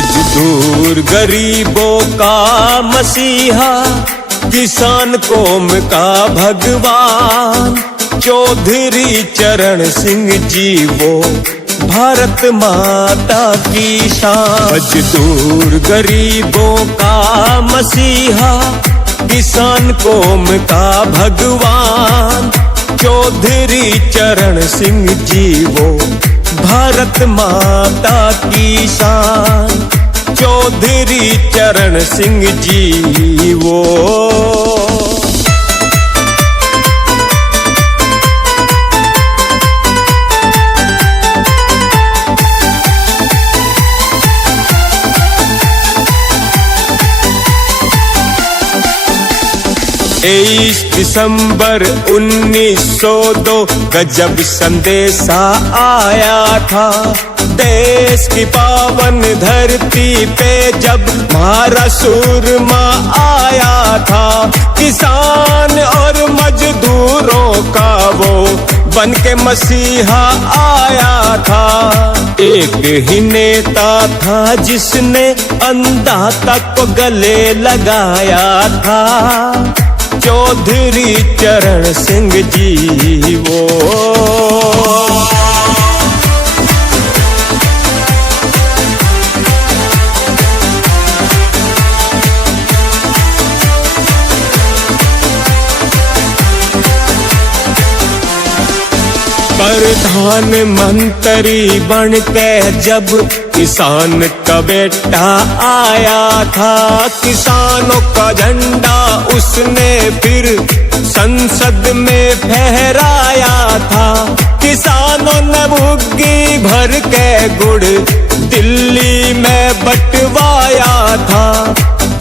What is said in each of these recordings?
मजदूर गरीबों का मसीहा, किसान कौम का भगवान, चौधरी चरण सिंह जी वो भारत माता की शान। मजदूर गरीबों का मसीहा, किसान कौम का भगवान, चौधरी चरण सिंह जी वो भारत माता की शान, चौधरी चरण सिंह जी वो। दिसंबर 1902 गजब संदेशा आया था, देश की पावन धरती पे जब हमारा सूरमा आया था। किसान और मजदूरों का वो बन के मसीहा आया था। एक ही नेता था जिसने अन्नदाता को गले लगाया था, चौधरी चरण सिंह जी वो। प्रधानमंत्री बन के जब किसान का बेटा आया था, किसानों का झंडा उसने फिर संसद में फहराया था। किसानों ने बुग्गी भर के गुड़ दिल्ली में बंटवाया था,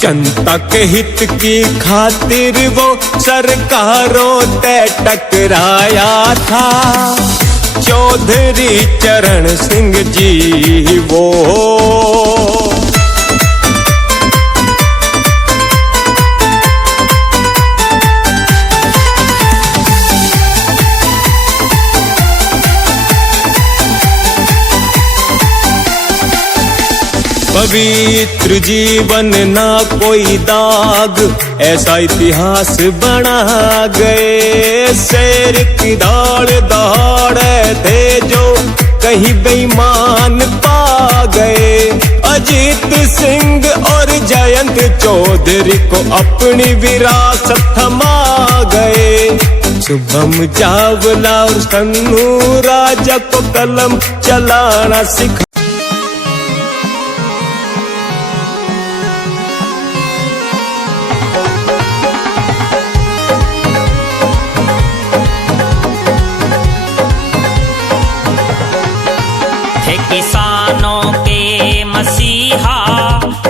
जनता के हित की खातिर वो सरकारों से टकराया था, चौधरी चरण सिंह जी वो। पवित्र जीवन ना कोई दाग, ऐसा इतिहास बना गए। शेर की दाड़ दहाड़े थे जो कहीं बेईमान पा गए। अजीत सिंह और जयंत चौधरी को अपनी विरासत थमा गए। शुभम चावला और कन्नू राजा को कलम चलाना सिखा। किसानों के मसीहा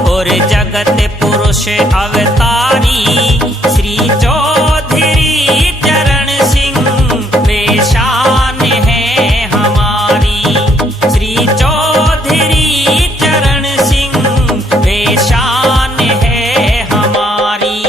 और जगत पुरुष अवतारी, श्री चौधरी चरण सिंह वे शान है हमारी। श्री चौधरी चरण सिंह वे शान है हमारी।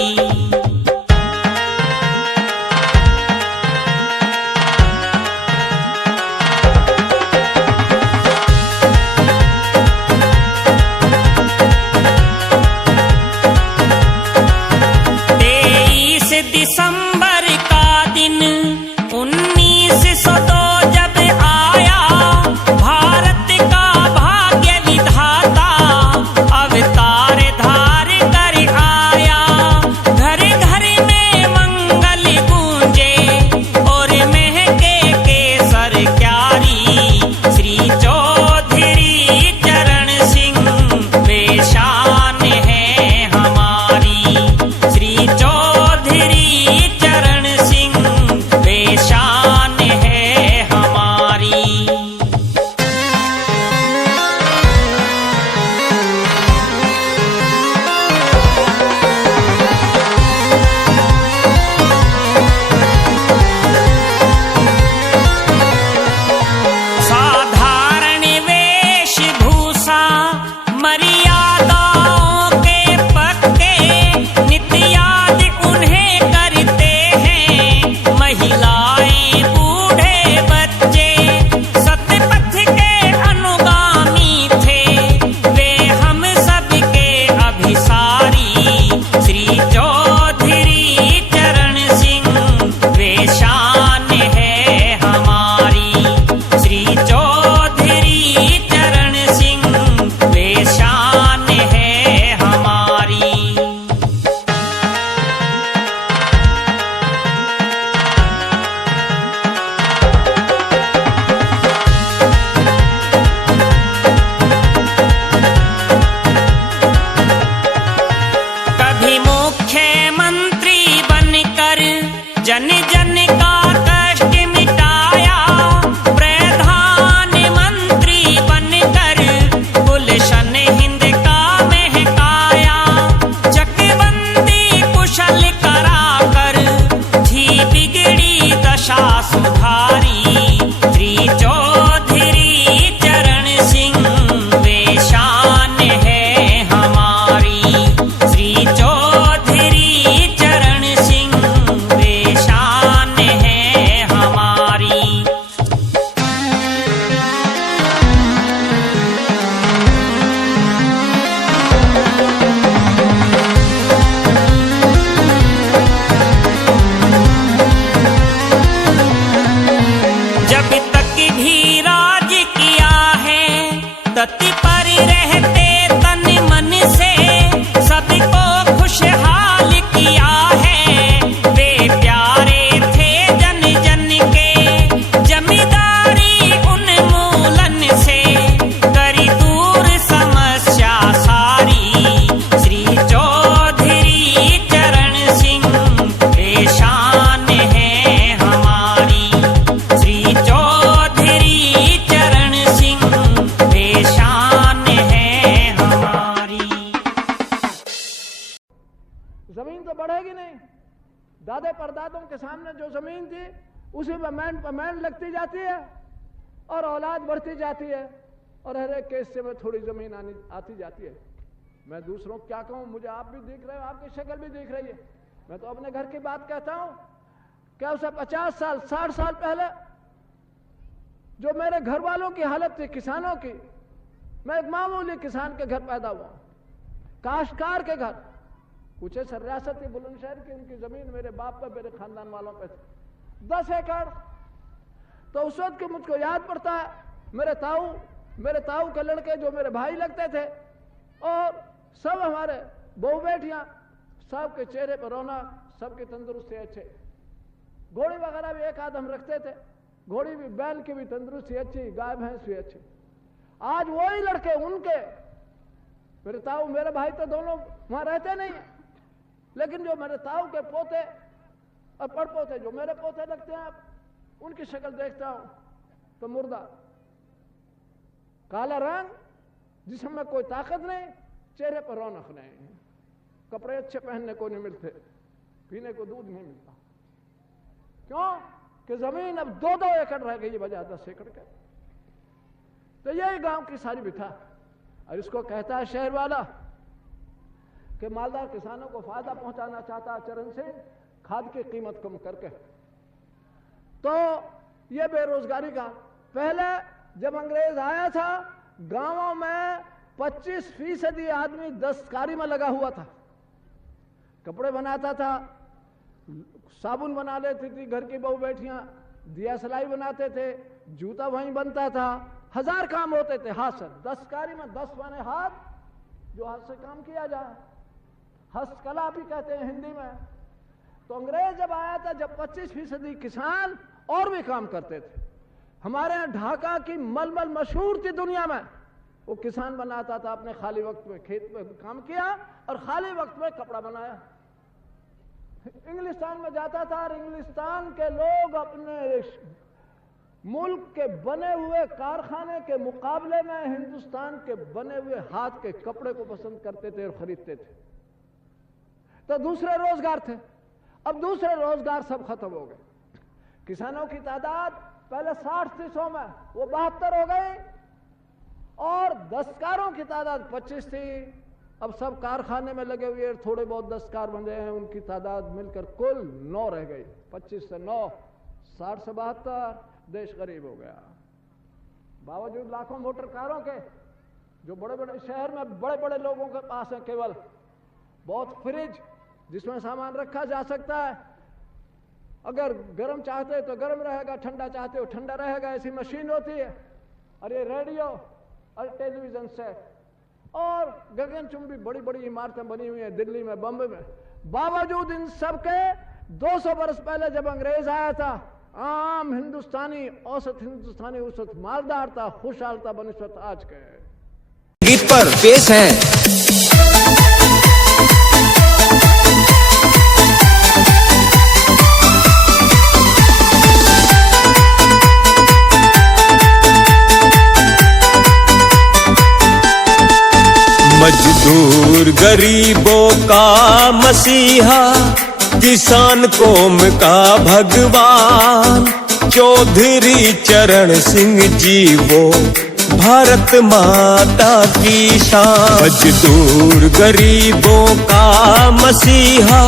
तो बढ़ेगी नहीं। दादे परदादों के सामने जो जमीन थी उसी में मैंड लगती जाती है और औलाद बढ़ती जाती है और हर एक केस से में थोड़ी जमीन आती जाती है। मैं दूसरों को क्या कहूं, मुझे आप भी दिख रहे हो, आपकी शक्ल भी दिख रही है। मैं तो अपने घर की बात कहता हूं, क्या उसे 50 साल 60 साल पहले जो मेरे घर वालों की हालत थी किसानों की, मैं एक मामूली किसान के घर पैदा हुआ, काश्तकार के घर, कुछ ऐसा रियासत बुलंदशहर की उनकी जमीन मेरे बाप पे मेरे खानदान वालों पे थी 10 एकड़। तो उस वक्त मुझको याद पड़ता है मेरे ताऊ के लड़के जो मेरे भाई लगते थे और सब हमारे बहू बेटियां, सबके चेहरे पर रौनक, सबकी तंदुरुस्ती अच्छे। घोड़ी वगैरह भी एक आध हम रखते थे, घोड़ी भी, बैल की भी तंदुरुस्ती अच्छी, गाय भैंस भी अच्छी। आज वही लड़के उनके, मेरे भाई तो दोनों वहां रहते नहीं है, लेकिन जो मेरे ताऊ के पोते और पड़पोते जो मेरे पोते लगते हैं, आप उनकी शक्ल देखता हूं तो मुर्दा, काला रंग, जिसमें कोई ताकत नहीं, चेहरे पर रौनक नहीं, कपड़े अच्छे पहनने को नहीं मिलते, पीने को दूध नहीं मिलता। क्यों कि जमीन अब 2-2 एकड़ रह गई बजाय 10 एकड़ के। तो यही गांव की सारी बिथा। और इसको कहता है शहर वाला कि मालदार किसानों को फायदा पहुंचाना चाहता है चरण सिंह, खाद की कीमत कम करके। तो ये बेरोजगारी का, पहले जब अंग्रेज आया था गांवों में 25% आदमी दस्तकारी में लगा हुआ था, कपड़े बनाता था, साबुन बना लेती थी घर की बहू बेटियां, दिया सलाई बनाते थे, जूता वहीं बनता था, 1000 काम होते थे हाथ से। दस्तकारी में 10 माने हाथ, जो हाथ से काम किया जाए, हस्तकला भी कहते हैं हिंदी में। तो अंग्रेज जब आया था, जब 25% किसान और भी काम करते थे। हमारे यहाँ ढाका की मलमल मशहूर थी दुनिया में, वो किसान बनाता था, अपने खाली वक्त में खेत में काम किया और खाली वक्त में कपड़ा बनाया। इंग्लिस्तान में जाता था और इंग्लिस्तान के लोग अपने मुल्क के बने हुए कारखाने के मुकाबले में हिंदुस्तान के बने हुए हाथ के कपड़े को पसंद करते थे और खरीदते थे। तो दूसरे रोजगार थे, अब दूसरे रोजगार सब खत्म हो गए। किसानों की तादाद पहले 60 थी 100 में, वो 72 हो गई, और दस्तकारों की तादाद 25 थी, अब सब कारखाने में लगे हुए, थोड़े बहुत दस्तकार बंधे हैं, उनकी तादाद मिलकर कुल 9 रह गई। 25 से 9, 60 से 72, देश गरीब हो गया। बावजूद लाखों मोटर कारों के, जो बड़े बड़े शहर में बड़े बड़े लोगों के पास है, केवल बहुत फ्रिज जिसमें सामान रखा जा सकता है, अगर गर्म चाहते तो गर्म रहेगा, ठंडा चाहते हो ठंडा रहेगा, ऐसी मशीन होती है। और ये रेडियो और टेलीविजन सेट और गगनचुंबी बड़ी बड़ी इमारतें बनी हुई हैं दिल्ली में, बम्बई में। बावजूद इन सब के 200 वर्ष पहले जब अंग्रेज आया था, आम हिंदुस्तानी, औसत हिंदुस्तानी उस वक्त मालदार था, खुशहाल था बनिस्बत आज के। गीत पर पेश है मजदूर गरीबों का मसीहा, किसान कौम का भगवान, चौधरी चरण सिंह जी वो भारत माता की शान। मजदूर गरीबों का मसीहा,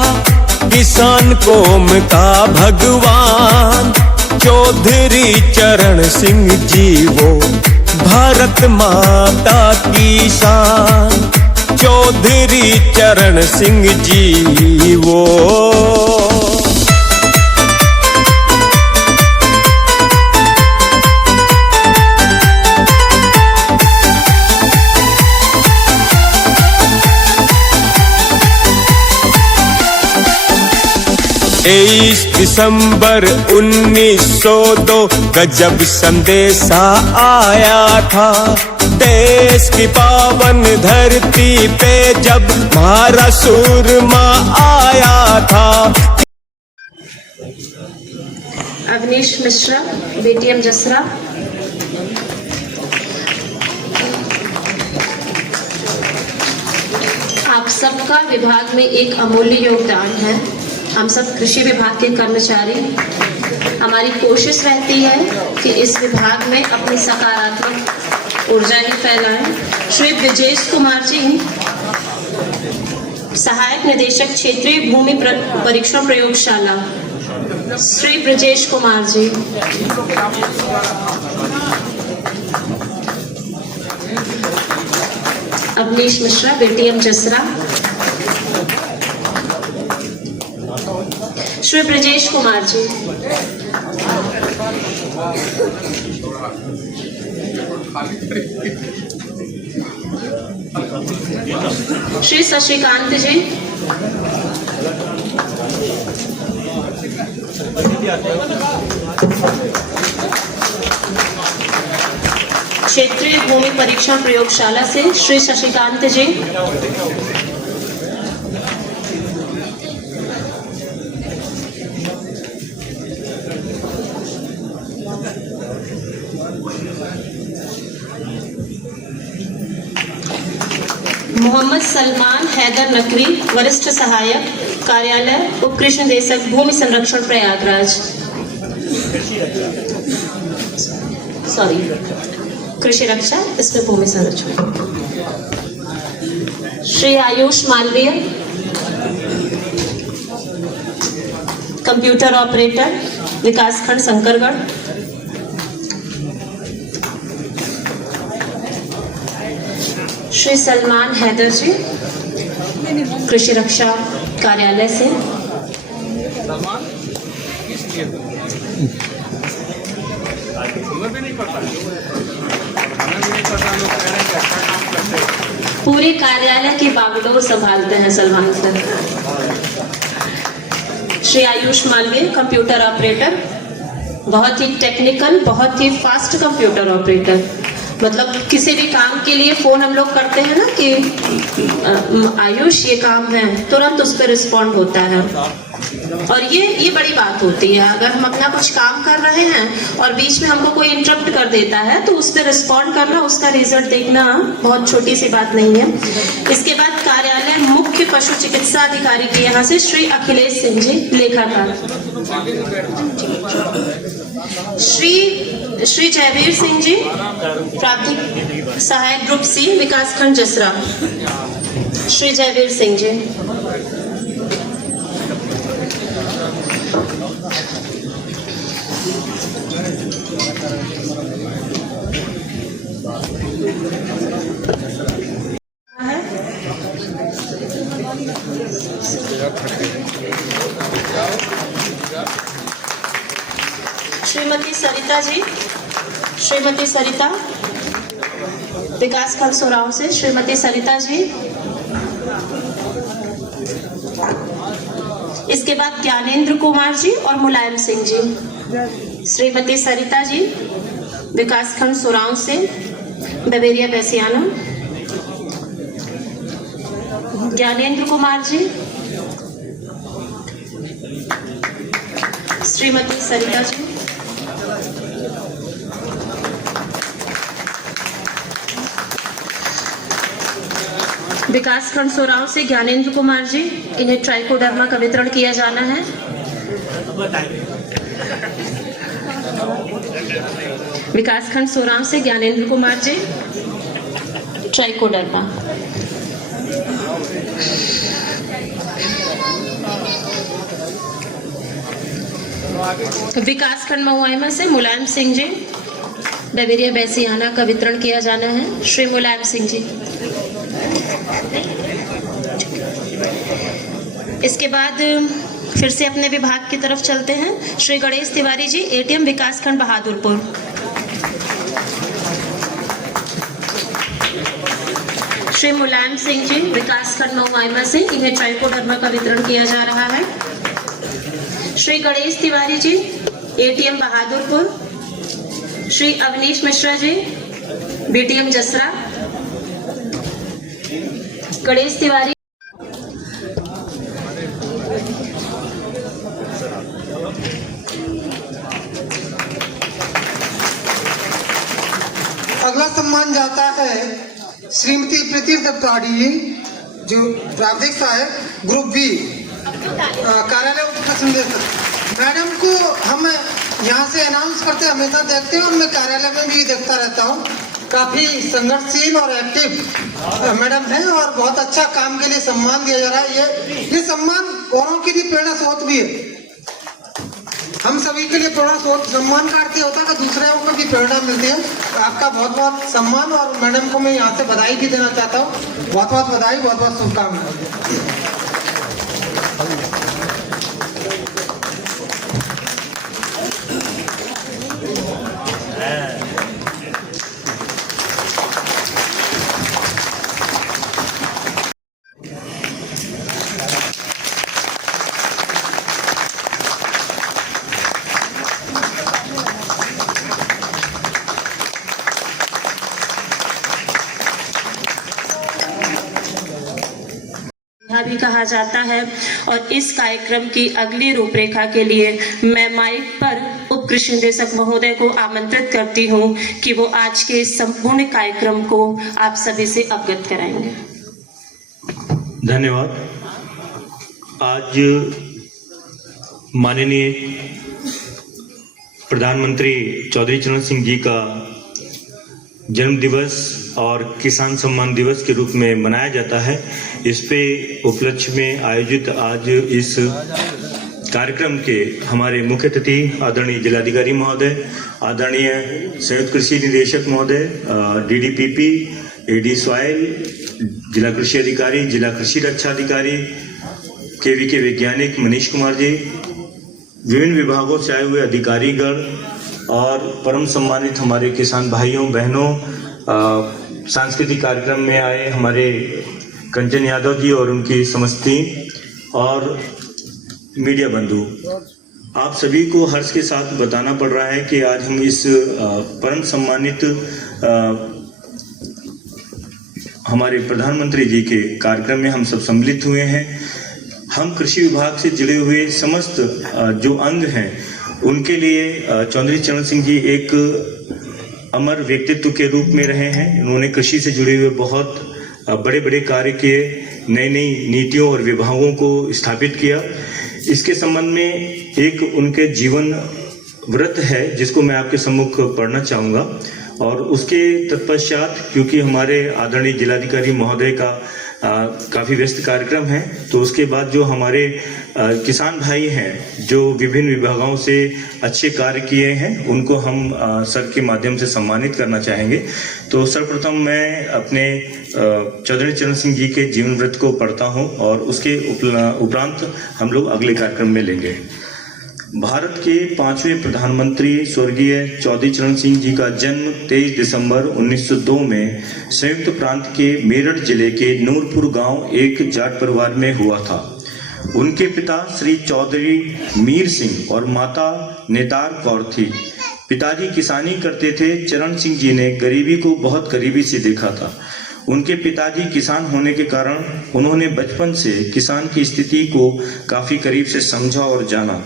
किसान कौम का भगवान, चौधरी चरण सिंह जी वो भारत माता की शान, चौधरी चरण सिंह जी वो। दिसंबर 1902 गजब संदेशा आया था, देश की पावन धरती पे जब हमारा सूरमा आया था। अवनीश मिश्रा, बीटीएम जसरा। आप सबका विभाग में एक अमूल्य योगदान है। हम सब कृषि विभाग के कर्मचारी, हमारी कोशिश रहती है कि इस विभाग में अपनी सकारात्मक ऊर्जा ही फैलाएं। श्री ब्रजेश कुमार जी, सहायक निदेशक क्षेत्रीय भूमि परीक्षण प्रयोगशाला। श्री ब्रजेश कुमार जी। अवनीश मिश्रा, बीटीएम जसरा। श्री ब्रजेश कुमार जी। श्री शशिकांत जी। क्षेत्रीय भूमि परीक्षण प्रयोगशाला से श्री शशिकांत जी। मोहम्मद सलमान हैदर नकवी, वरिष्ठ सहायक, कार्यालय उप कृषि निदेशक भूमि संरक्षण प्रयागराज। कृषि रक्षा, इसमें भूमि संरक्षण। श्री आयुष मालवीय, कंप्यूटर ऑपरेटर, विकासखंड शंकरगढ़। श्री सलमान हैदर जी, कृषि रक्षा कार्यालय से। पूरे कार्यालय की बागडोर संभालते हैं Salman sir. Shri Ayush Malviya, computer operator, बहुत ही टेक्निकल, बहुत ही फास्ट कंप्यूटर ऑपरेटर। मतलब किसी भी काम के लिए फोन हम लोग करते हैं ना कि आयुष ये काम है, तुरंत उस पर रिस्पॉन्ड होता है। और ये बड़ी बात होती है। अगर हम अपना कुछ काम कर रहे हैं और बीच में हमको कोई इंटरप्ट कर देता है तो उस पर रिस्पॉन्ड करना, उसका रिजल्ट देखना बहुत छोटी सी बात नहीं है। इसके बाद कार्यालय मुख्य पशु चिकित्सा अधिकारी के यहाँ से श्री अखिलेश सिंह जी, लेखाकार। श्री जयवीर सिंह जी, प्राथमिक सहायक ग्रुप सी, विकासखंड जसरा। श्री जयवीर सिंह जी। श्रीमती सरिता जी, श्रीमती सरिता, विकासखंड सोराव से श्रीमती सरिता जी। इसके बाद ज्ञानेंद्र कुमार जी और मुलायम सिंह जी। श्रीमती सरिता जी, विकासखंड सोराव से, बवेरिया बैसियाना। ज्ञानेंद्र कुमार जी, श्रीमती सरिता जी। विकासखंड सोराव से ज्ञानेंद्र कुमार जी, इन्हें ट्राइकोडर्मा का वितरण किया जाना है। विकासखंड सोराव से ज्ञानेंद्र कुमार जी, ट्राइकोडर्मा। विकासखंड महुआइमा से मुलायम सिंह जी, बवेरिया बैसियाना का वितरण किया जाना है। श्री मुलायम सिंह जी। इसके बाद फिर से अपने विभाग की तरफ चलते हैं। श्री गणेश तिवारी जी, एटीएम, विकासखंड बहादुरपुर। श्री मुलायम सिंह जी, विकासखंड महुआइमा से, इन्हें ट्राइकोडर्मा का वितरण किया जा रहा है। श्री गणेश तिवारी जी, एटीएम बहादुरपुर। श्री अवनीश मिश्रा जी, बीटीएम जसरा। गणेश तिवारी। अगला सम्मान जाता है श्रीमती प्रीति त्रिपाठी जी, जो प्राथमिकता है ग्रुप बी कार्यालय उत्तर संदेश मैडम को हम यहाँ से अनाउंस करते हमेशा देखते हैं और मैं कार्यालय में भी देखता रहता हूँ। काफी संघर्षशील और एक्टिव मैडम है और बहुत अच्छा काम के लिए सम्मान दिया जा रहा है। ये सम्मान औरों के लिए प्रेरणा स्रोत भी है। हम सभी के लिए प्रेरणा स्रोत सम्मान का अर्थ होता है कि दूसरों को भी प्रेरणा मिलती है। तो आपका बहुत बहुत सम्मान और मैडम को मैं यहाँ से बधाई भी देना चाहता हूँ। बहुत बहुत बधाई, बहुत बहुत शुभकामनाएं। भी कहा जाता है। और इस कार्यक्रम की अगली रूपरेखा के लिए मैं माइक पर उप कृषि निदेशक महोदय को आमंत्रित करती हूं कि वो आज के संपूर्ण कार्यक्रम को आप सभी से अवगत कराएंगे। धन्यवाद। आज माननीय प्रधानमंत्री चौधरी चरण सिंह जी का जन्म दिवस और किसान सम्मान दिवस के रूप में मनाया जाता है। इस पे उपलक्ष्य में आयोजित आज इस कार्यक्रम के हमारे मुख्य अतिथि आदरणीय जिलाधिकारी महोदय, आदरणीय संयुक्त कृषि निदेशक महोदय, डीडीपीपी, एडी सॉइल, जिला कृषि अधिकारी, जिला कृषि रक्षा अधिकारी, केवी के वैज्ञानिक मनीष कुमार जी, विभिन्न विभागों से आए हुए अधिकारीगण और परम सम्मानित हमारे किसान भाइयों बहनों, सांस्कृतिक कार्यक्रम में आए हमारे कंचन यादव जी और उनकी समस्त टीम और मीडिया बंधु, आप सभी को हर्ष के साथ बताना पड़ रहा है कि आज हम इस परम सम्मानित हमारे प्रधानमंत्री जी के कार्यक्रम में हम सब सम्मिलित हुए हैं। हम कृषि विभाग से जुड़े हुए समस्त जो अंग हैं उनके लिए चौधरी चरण सिंह जी एक अमर व्यक्तित्व के रूप में रहे हैं। उन्होंने कृषि से जुड़े हुए बहुत बड़े बड़े कार्य किए, नई नई नीतियों और विभागों को स्थापित किया। इसके संबंध में एक उनके जीवन व्रत है जिसको मैं आपके सम्मुख पढ़ना चाहूँगा और उसके तत्पश्चात क्योंकि हमारे आदरणीय जिलाधिकारी महोदय का काफ़ी व्यस्त कार्यक्रम है तो उसके बाद जो हमारे किसान भाई हैं जो विभिन्न विभागों से अच्छे कार्य किए हैं उनको हम सर के माध्यम से सम्मानित करना चाहेंगे। तो सर्वप्रथम मैं अपने चौधरी चरण सिंह जी के जीवन व्रत को पढ़ता हूं और उसके उपरांत हम लोग अगले कार्यक्रम में लेंगे। भारत के 5वें प्रधानमंत्री स्वर्गीय चौधरी चरण सिंह जी का जन्म 23 दिसंबर 1902 में संयुक्त प्रांत के मेरठ जिले के नूरपुर गांव एक जाट परिवार में हुआ था। उनके पिता श्री चौधरी मीर सिंह और माता नेतार कौर थी। पिताजी किसानी करते थे। चरण सिंह जी ने गरीबी को बहुत करीबी से देखा था। उनके पिताजी किसान होने के कारण उन्होंने बचपन से किसान की स्थिति को काफी करीब से समझा और जाना।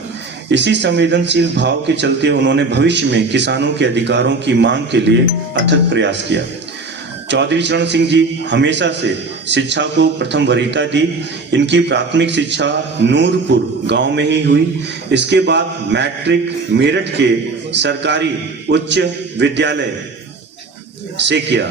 इसी संवेदनशील भाव के चलते उन्होंने भविष्य में किसानों के अधिकारों की मांग के लिए अथक प्रयास किया। चौधरी चरण सिंह जी हमेशा से शिक्षा को प्रथम वरीयता दी। इनकी प्राथमिक शिक्षा नूरपुर गांव में ही हुई। इसके बाद मैट्रिक मेरठ के सरकारी उच्च विद्यालय से किया।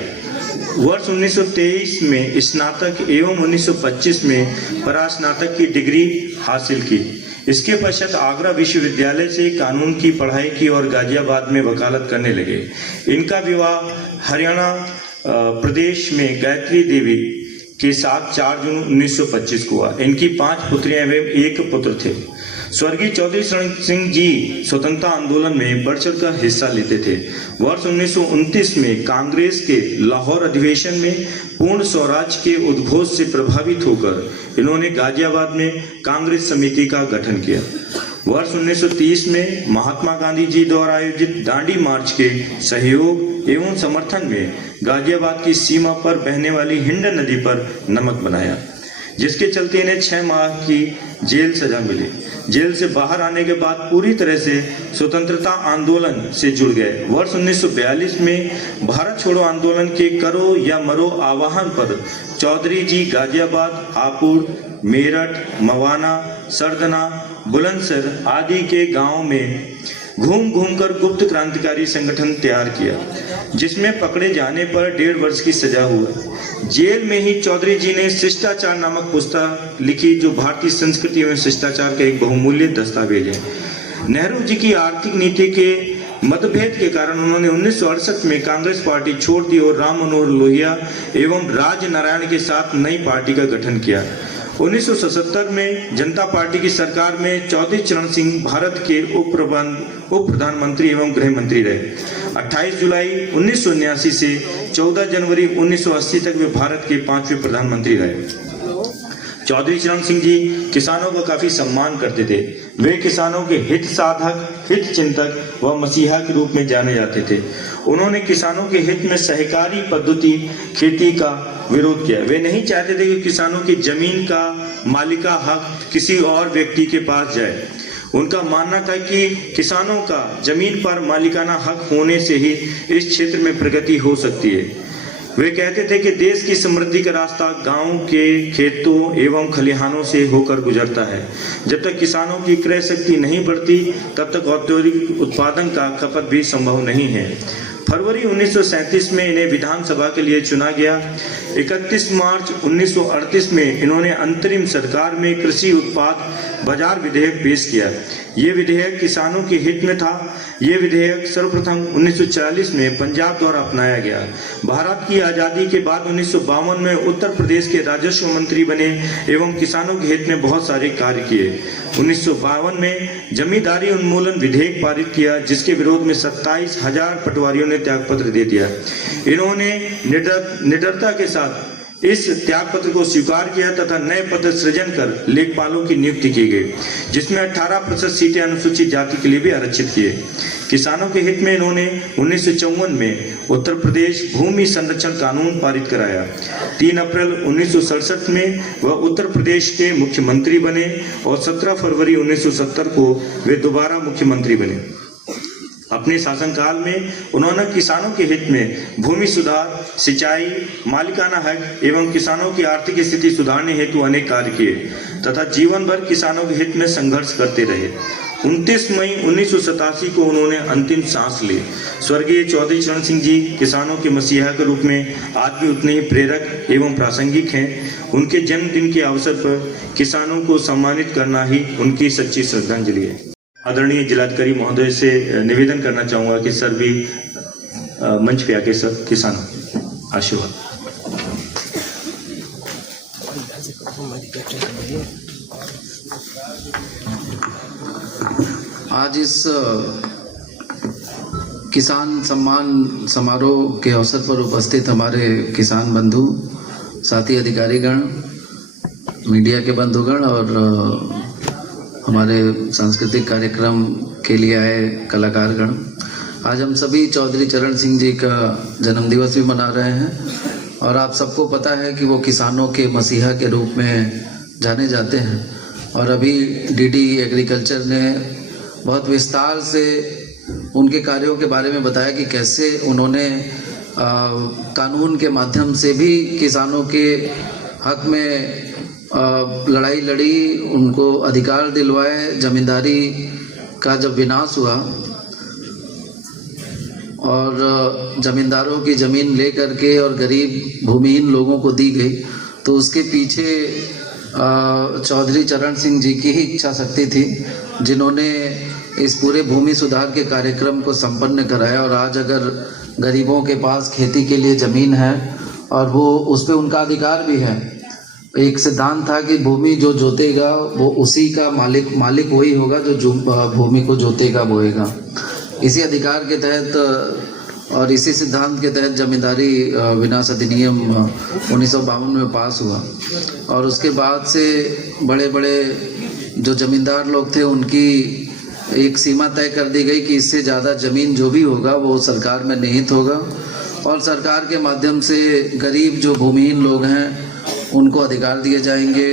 वर्ष 1923 में स्नातक एवं 1925 में परास्नातक की डिग्री हासिल की। इसके पश्चात आगरा विश्वविद्यालय से कानून की पढ़ाई की और गाजियाबाद में वकालत करने लगे। इनका विवाह हरियाणा प्रदेश में गायत्री देवी के साथ 4 जून 1925 को हुआ। इनकी 5 पुत्रियां एवं 1 पुत्र थे। स्वर्गीय चौधरी चरण सिंह जी स्वतंत्रता आंदोलन में बढ़ चढ़ कर हिस्सा लेते थे। वर्ष 1929 में कांग्रेस के लाहौर अधिवेशन में पूर्ण स्वराज के उद्घोष से प्रभावित होकर इन्होंने गाजियाबाद में कांग्रेस समिति का गठन किया। वर्ष 1930 में महात्मा गांधी जी द्वारा आयोजित दांडी मार्च के सहयोग एवं समर्थन में गाजियाबाद की सीमा पर बहने वाली हिंड नदी पर नमक बनाया, जिसके चलते इन्हें 6 माह की जेल सजा मिली। जेल से बाहर आने के बाद पूरी तरह से स्वतंत्रता आंदोलन से जुड़ गए। वर्ष 1942 में भारत छोड़ो आंदोलन के करो या मरो आह्वान पर चौधरी जी गाजियाबाद, हापुड़, मेरठ, मवाना, सरदना, बुलंदशहर आदि के गांव में घूम घूम कर गुप्त क्रांतिकारी संगठन तैयार किया, जिसमें पकड़े जाने पर 1.5 वर्ष की सजा हुआ। जेल में ही चौधरी जी ने शिष्टाचार नामक पुस्तक लिखी, जो भारतीय संस्कृति एवं शिष्टाचार का एक बहुमूल्य दस्तावेज है। नेहरू जी की आर्थिक नीति के मतभेद के कारण उन्होंने 1968 में कांग्रेस पार्टी छोड़ दी और राम मनोहर लोहिया एवं राज नारायण के साथ नई पार्टी का गठन किया। 1977 में जनता पार्टी की सरकार में चौधरी चरण सिंह भारत के उप प्रधानमंत्री एवं गृह मंत्री रहे। 28 जुलाई 1979 से 14 जनवरी 1980 तक वे भारत के 5वें प्रधानमंत्री रहे। चौधरी चरण सिंह जी किसानों का काफी सम्मान करते थे। वे किसानों के हित साधक, हित चिंतक व मसीहा के रूप में जाने जाते थे। उन्होंने किसानों के हित में सहकारी पद्धति खेती का विरोध किया। वे नहीं चाहते थे कि किसानों की जमीन का मालिका हक किसी और व्यक्ति के पास जाए। उनका मानना था कि किसानों का जमीन पर मालिकाना हक होने से ही इस क्षेत्र में प्रगति हो सकती है। वे कहते थे कि देश की समृद्धि का रास्ता गांव के खेतों एवं खलिहानों से होकर गुजरता है। जब तक किसानों की क्रय शक्ति नहीं बढ़ती, तब तक औद्योगिक उत्पादन का खपत भी संभव नहीं है। फरवरी 1937 में इन्हें विधानसभा के लिए चुना गया। 31 मार्च 1938 में इन्होंने अंतरिम सरकार में कृषि उत्पाद बाजार विधेयक पेश किया। ये विधेयक किसानों के हित में था। ये विधेयक सर्वप्रथम 1940 में पंजाब द्वारा अपनाया गया। भारत की आजादी के बाद 1952 में उत्तर प्रदेश के राजस्व मंत्री बने एवं किसानों के हित में बहुत सारे कार्य किए। 1952 में जमींदारी उन्मूलन विधेयक पारित किया, जिसके विरोध में 27,000 पटवारियों ने त्यागपत्र दे दिया। इन्होंने निडरता के साथ इस त्यागपत्र को स्वीकार किया तथा नए पद सृजन कर लेखपालों की नियुक्ति की गई, जिसमें 18% सीटें अनुसूचित जाति के लिए भी आरक्षित किए। किसानों के हित में इन्होंने 1954 में उत्तर प्रदेश भूमि संरक्षण कानून पारित कराया। 3 अप्रैल 1967 में वह उत्तर प्रदेश के मुख्यमंत्री बने और 17 फरवरी 1970 को वे दोबारा मुख्यमंत्री बने। अपने शासनकाल में उन्होंने किसानों के हित में भूमि सुधार, सिंचाई, मालिकाना हक एवं किसानों की आर्थिक स्थिति सुधारने हेतु अनेक कार्य किए तथा जीवन भर किसानों के हित में संघर्ष करते रहे। 29 मई 1987 को उन्होंने अंतिम सांस ली। स्वर्गीय चौधरी चरण सिंह जी किसानों के मसीहा के रूप में आज भी उतने ही प्रेरक एवं प्रासंगिक हैं। उनके जन्मदिन के अवसर पर किसानों को सम्मानित करना ही उनकी सच्ची श्रद्धांजलि है। आदरणीय जिलाधिकारी महोदय से निवेदन करना चाहूंगा कि सर भी मंच पे आके सर किसानों आशीर्वाद। आज इस किसान सम्मान समारोह के अवसर पर उपस्थित हमारे किसान बंधु, साथी अधिकारीगण, मीडिया के बंधुगण और हमारे सांस्कृतिक कार्यक्रम के लिए आए कलाकारगण, आज हम सभी चौधरी चरण सिंह जी का जन्मदिवस भी मना रहे हैं। और आप सबको पता है कि वो किसानों के मसीहा के रूप में जाने जाते हैं। और अभी डीडी एग्रीकल्चर ने बहुत विस्तार से उनके कार्यों के बारे में बताया कि कैसे उन्होंने कानून के माध्यम से भी किसानों के हक में लड़ाई लड़ी, उनको अधिकार दिलवाए। जमींदारी का जब विनाश हुआ और जमींदारों की ज़मीन ले करके और गरीब भूमिहीन लोगों को दी गई, तो उसके पीछे चौधरी चरण सिंह जी की ही इच्छा शक्ति थी, जिन्होंने इस पूरे भूमि सुधार के कार्यक्रम को संपन्न कराया। और आज अगर गरीबों के पास खेती के लिए ज़मीन है और वो उस पर उनका अधिकार भी है, एक सिद्धांत था कि भूमि जो जोतेगा वो उसी का मालिक वही होगा जो भूमि को जोतेगा बोएगा। इसी अधिकार के तहत और इसी सिद्धांत के तहत जमींदारी विनाश अधिनियम 1952 में पास हुआ। और उसके बाद से बड़े बड़े जो जमींदार लोग थे उनकी एक सीमा तय कर दी गई कि इससे ज़्यादा ज़मीन जो भी होगा वो सरकार में निहित होगा और सरकार के माध्यम से गरीब जो भूमिहीन लोग हैं उनको अधिकार दिए जाएंगे।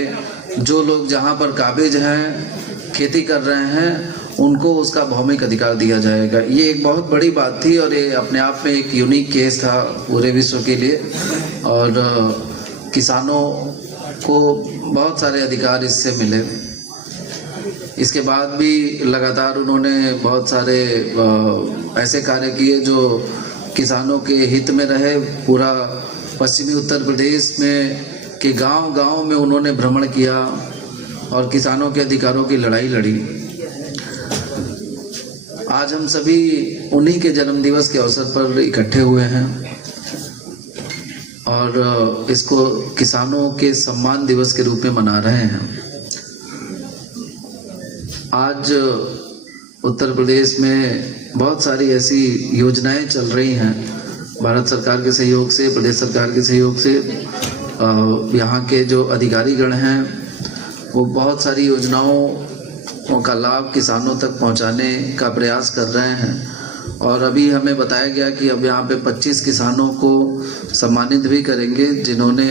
जो लोग जहाँ पर काबिज हैं, खेती कर रहे हैं, उनको उसका भौमिक अधिकार दिया जाएगा। ये एक बहुत बड़ी बात थी और ये अपने आप में एक यूनिक केस था पूरे विश्व के लिए। और किसानों को बहुत सारे अधिकार इससे मिले। इसके बाद भी लगातार उन्होंने बहुत सारे ऐसे कार्य किए जो किसानों के हित में रहे। पूरा पश्चिमी उत्तर प्रदेश में के गांव-गांव में उन्होंने भ्रमण किया और किसानों के अधिकारों की लड़ाई लड़ी। आज हम सभी उन्हीं के जन्मदिवस के अवसर पर इकट्ठे हुए हैं और इसको किसानों के सम्मान दिवस के रूप में मना रहे हैं। आज उत्तर प्रदेश में बहुत सारी ऐसी योजनाएं चल रही हैं भारत सरकार के सहयोग से, प्रदेश सरकार के सहयोग से। यहाँ के जो अधिकारीगण हैं वो बहुत सारी योजनाओं का लाभ किसानों तक पहुँचाने का प्रयास कर रहे हैं और अभी हमें बताया गया कि अब यहाँ पे 25 किसानों को सम्मानित भी करेंगे जिन्होंने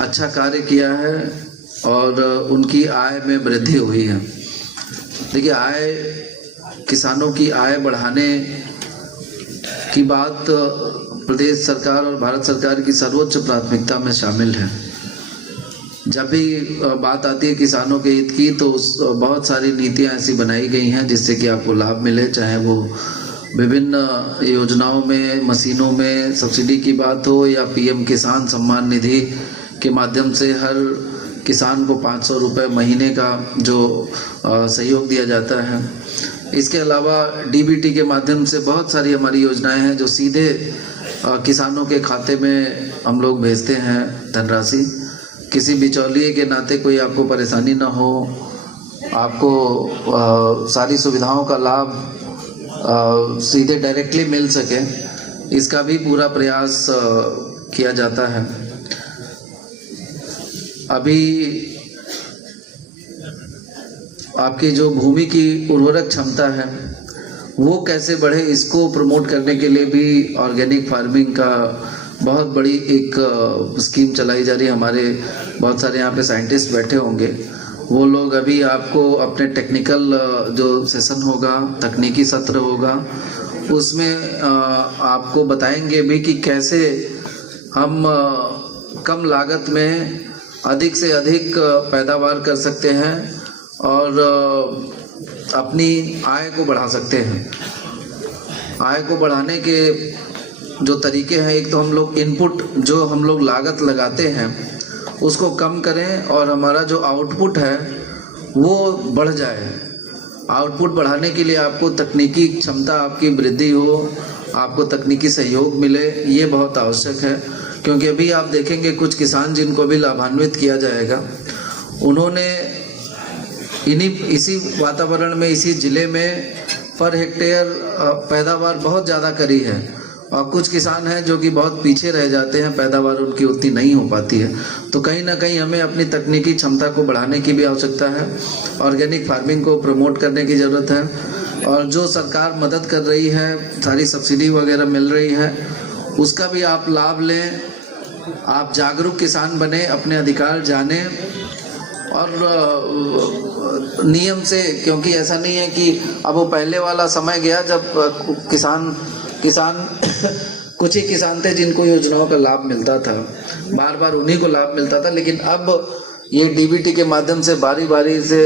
अच्छा कार्य किया है और उनकी आय में वृद्धि हुई है। देखिए, आय, किसानों की आय बढ़ाने की बात प्रदेश सरकार और भारत सरकार की सर्वोच्च प्राथमिकता में शामिल है। जब भी बात आती है किसानों के हित की तो बहुत सारी नीतियां ऐसी बनाई गई हैं जिससे कि आपको लाभ मिले, चाहे वो विभिन्न योजनाओं में, मशीनों में सब्सिडी की बात हो या पीएम किसान सम्मान निधि के माध्यम से हर किसान को 500 रुपये महीने का जो सहयोग दिया जाता है। इसके अलावा डीबीटी के माध्यम से बहुत सारी हमारी योजनाएं हैं जो सीधे किसानों के खाते में हम लोग भेजते हैं धनराशि। किसी बिचौलिए के नाते कोई आपको परेशानी ना हो, आपको सारी सुविधाओं का लाभ सीधे डायरेक्टली मिल सके, इसका भी पूरा प्रयास किया जाता है। अभी आपकी जो भूमि की उर्वरक क्षमता है वो कैसे बढ़े, इसको प्रमोट करने के लिए भी ऑर्गेनिक फार्मिंग का बहुत बड़ी एक स्कीम चलाई जा रही है। हमारे बहुत सारे यहाँ पे साइंटिस्ट बैठे होंगे, वो लोग अभी आपको अपने टेक्निकल जो सेशन होगा, तकनीकी सत्र होगा, उसमें आपको बताएंगे भी कि कैसे हम कम लागत में अधिक से अधिक पैदावार कर सकते हैं और अपनी आय को बढ़ा सकते हैं। आय को बढ़ाने के जो तरीके हैं, एक तो हम लोग इनपुट जो हम लोग लागत लगाते हैं उसको कम करें और हमारा जो आउटपुट है वो बढ़ जाए। आउटपुट बढ़ाने के लिए आपको तकनीकी क्षमता आपकी वृद्धि हो, आपको तकनीकी सहयोग मिले, ये बहुत आवश्यक है। क्योंकि अभी आप देखेंगे कुछ किसान जिनको भी लाभान्वित किया जाएगा, उन्होंने इसी वातावरण में, इसी जिले में पर हेक्टेयर पैदावार बहुत ज़्यादा करी है और कुछ किसान हैं जो कि बहुत पीछे रह जाते हैं, पैदावार उनकी उतनी नहीं हो पाती है। तो कहीं ना कहीं हमें अपनी तकनीकी क्षमता को बढ़ाने की भी आवश्यकता है, ऑर्गेनिक फार्मिंग को प्रमोट करने की ज़रूरत है और जो सरकार मदद कर रही है, सारी सब्सिडी वगैरह मिल रही है, उसका भी आप लाभ लें। आप जागरूक किसान बने, अपने अधिकार जाने और नियम से, क्योंकि ऐसा नहीं है कि अब वो पहले वाला समय गया जब किसान कुछ ही किसान थे जिनको योजनाओं का लाभ मिलता था, बार बार उन्हीं को लाभ मिलता था। लेकिन अब ये डीबीटी के माध्यम से बारी बारी से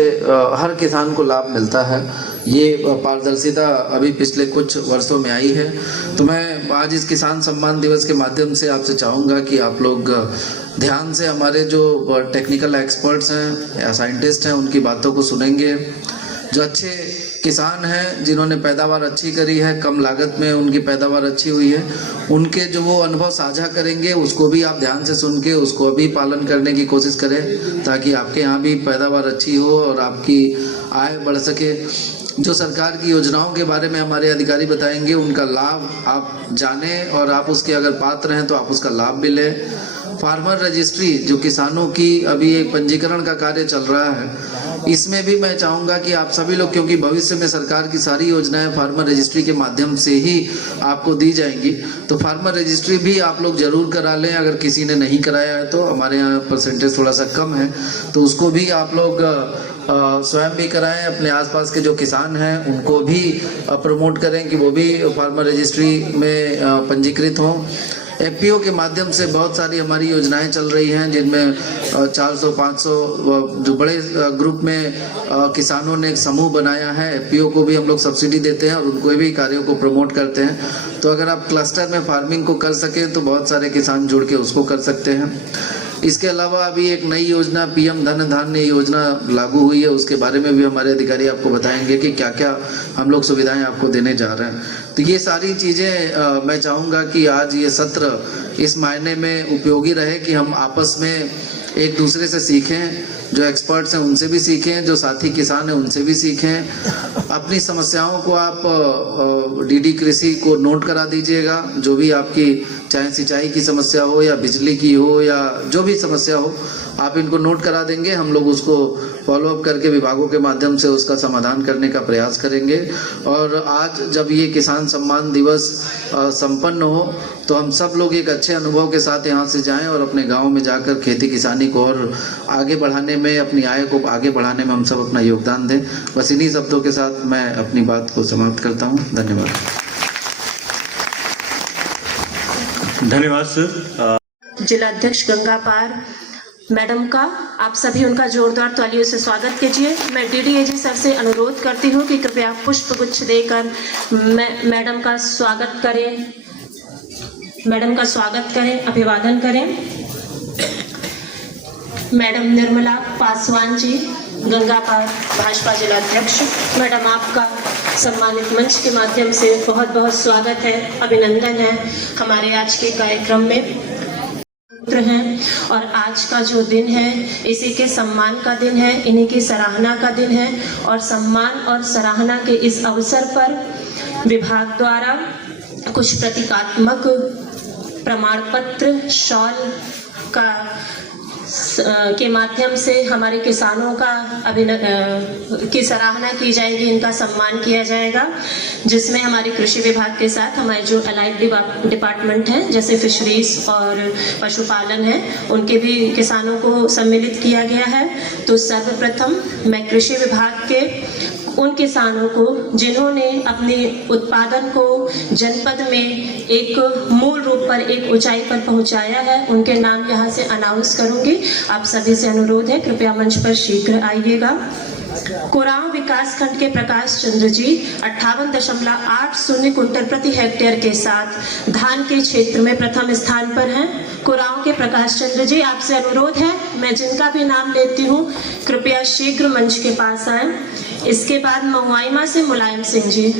हर किसान को लाभ मिलता है। ये पारदर्शिता अभी पिछले कुछ वर्षों में आई है। तो मैं आज इस किसान सम्मान दिवस के माध्यम से आपसे चाहूँगा कि आप लोग ध्यान से हमारे जो टेक्निकल एक्सपर्ट्स हैं या साइंटिस्ट हैं उनकी बातों को सुनेंगे। जो अच्छे किसान हैं जिन्होंने पैदावार अच्छी करी है, कम लागत में उनकी पैदावार अच्छी हुई है, उनके जो वो अनुभव साझा करेंगे उसको भी आप ध्यान से सुन के उसको भी पालन करने की कोशिश करें ताकि आपके यहाँ भी पैदावार अच्छी हो और आपकी आय बढ़ सके। जो सरकार की योजनाओं के बारे में हमारे अधिकारी बताएंगे उनका लाभ आप जाने और आप उसके अगर पात्र हैं तो आप उसका लाभ भी लें। फार्मर रजिस्ट्री जो किसानों की अभी एक पंजीकरण का कार्य चल रहा है, इसमें भी मैं चाहूँगा कि आप सभी लोग, क्योंकि भविष्य में सरकार की सारी योजनाएं फार्मर रजिस्ट्री के माध्यम से ही आपको दी जाएंगी, तो फार्मर रजिस्ट्री भी आप लोग जरूर करा लें। अगर किसी ने नहीं कराया है तो हमारे यहाँ परसेंटेज थोड़ा सा कम है, तो उसको भी आप लोग स्वयं भी कराएं। अपने आसपास के जो किसान हैं उनको भी प्रमोट करें कि वो भी फार्मर रजिस्ट्री में पंजीकृत हों। एफपीओ के माध्यम से बहुत सारी हमारी योजनाएं चल रही हैं, जिनमें 400-500 जो बड़े ग्रुप में किसानों ने एक समूह बनाया है। एफपीओ को भी हम लोग सब्सिडी देते हैं और उनको भी कार्यों को प्रमोट करते हैं। तो अगर आप क्लस्टर में फार्मिंग को कर सकें तो बहुत सारे किसान जुड़ के उसको कर सकते हैं। इसके अलावा अभी एक नई योजना पीएम धन धान्य योजना लागू हुई है, उसके बारे में भी हमारे अधिकारी आपको बताएंगे कि क्या क्या हम लोग सुविधाएं आपको देने जा रहे हैं। तो ये सारी चीज़ें मैं चाहूँगा कि आज ये सत्र इस मायने में उपयोगी रहे कि हम आपस में एक दूसरे से सीखें, जो एक्सपर्ट्स हैं उनसे भी सीखें, जो साथी किसान हैं उनसे भी सीखें। अपनी समस्याओं को आप डीडी कृषि को नोट करा दीजिएगा, जो भी आपकी चाहे सिंचाई की समस्या हो या बिजली की हो या जो भी समस्या हो, आप इनको नोट करा देंगे। हम लोग उसको फॉलो अप करके विभागों के माध्यम से उसका समाधान करने का प्रयास करेंगे। और आज जब ये किसान सम्मान दिवस संपन्न हो तो हम सब लोग एक अच्छे अनुभव के साथ यहाँ से जाएं और अपने गाँव में जाकर खेती किसानी को और आगे बढ़ाने में, अपनी आय को आगे बढ़ाने में हम सब अपना योगदान दें। बस इन्हीं शब्दों के साथ मैं अपनी बात को समाप्त करता हूँ। धन्यवाद। धन्यवाद सर। जिलाध्यक्ष गंगा पार मैडम का आप सभी उनका जोरदार तालियों से स्वागत कीजिए। मैं डीडीएजी सर से अनुरोध करती हूँ कि कृपया पुष्प गुच्छ देकर मैडम का स्वागत करें, अभिवादन करें। मैडम निर्मला पासवान जी, गंगा पार भाजपा जिलाध्यक्ष, मैडम आपका सम्मानित मंच के माध्यम से बहुत बहुत स्वागत है, अभिनंदन है हमारे आज के कार्यक्रम में हैं। और आज का जो दिन है इसी के सम्मान का दिन है, इन्हीं की सराहना का दिन है। और सम्मान और सराहना के इस अवसर पर विभाग द्वारा कुछ प्रतीकात्मक प्रमाण पत्र, शॉल के माध्यम से हमारे किसानों की सराहना की जाएगी, इनका सम्मान किया जाएगा, जिसमें हमारे कृषि विभाग के साथ हमारे जो अलाइड डिपार्टमेंट हैं जैसे फिशरीज और पशुपालन है, उनके भी किसानों को सम्मिलित किया गया है। तो सर्वप्रथम मैं कृषि विभाग के उन किसानों को जिन्होंने अपने उत्पादन को जनपद में एक मूल रूप पर, एक ऊंचाई पर पहुंचाया है, उनके नाम यहां से अनाउंस करूंगी। आप सभी से अनुरोध है कृपया मंच पर शीघ्र आइएगा। कोरांव विकास खंड के प्रकाश चंद्र जी 58.80 कुंटल प्रति हेक्टेयर के साथ धान के क्षेत्र में प्रथम स्थान पर हैं। कोरांव के प्रकाश चंद्र जी, आपसे अनुरोध है, मैं जिनका भी नाम लेती हूँ कृपया शीघ्र मंच के पास आए। इसके बाद महुआइमा से मुलायम सिंह जी,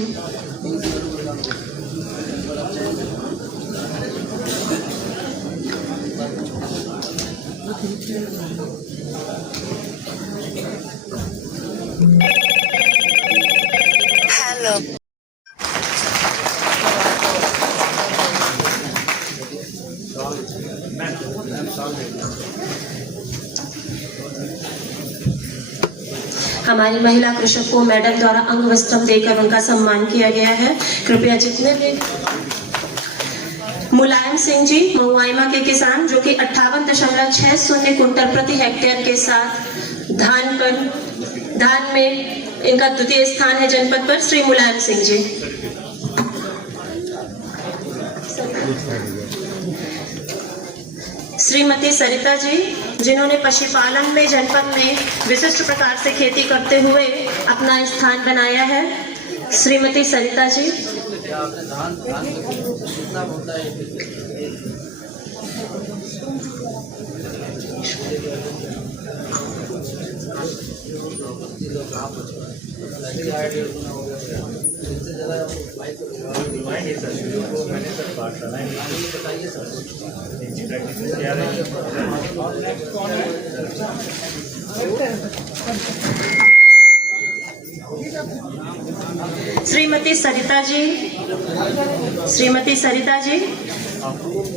हमारी महिला कृषक को मेडल द्वारा अंग वस्त्र देकर उनका सम्मान किया गया है। कृपया जितने भी मुलायम सिंह जी महुआइमा के किसान जो कि 58.60 कुंटल प्रति हेक्टेयर के साथ धान में इनका द्वितीय स्थान है जनपद पर। श्री मुलायम सिंह जी। श्रीमती सरिता जी जिन्होंने पशुपालन में जनपद में विशिष्ट प्रकार से खेती करते हुए अपना स्थान बनाया है। श्रीमती सरिता जी। श्रीमती सरिता जी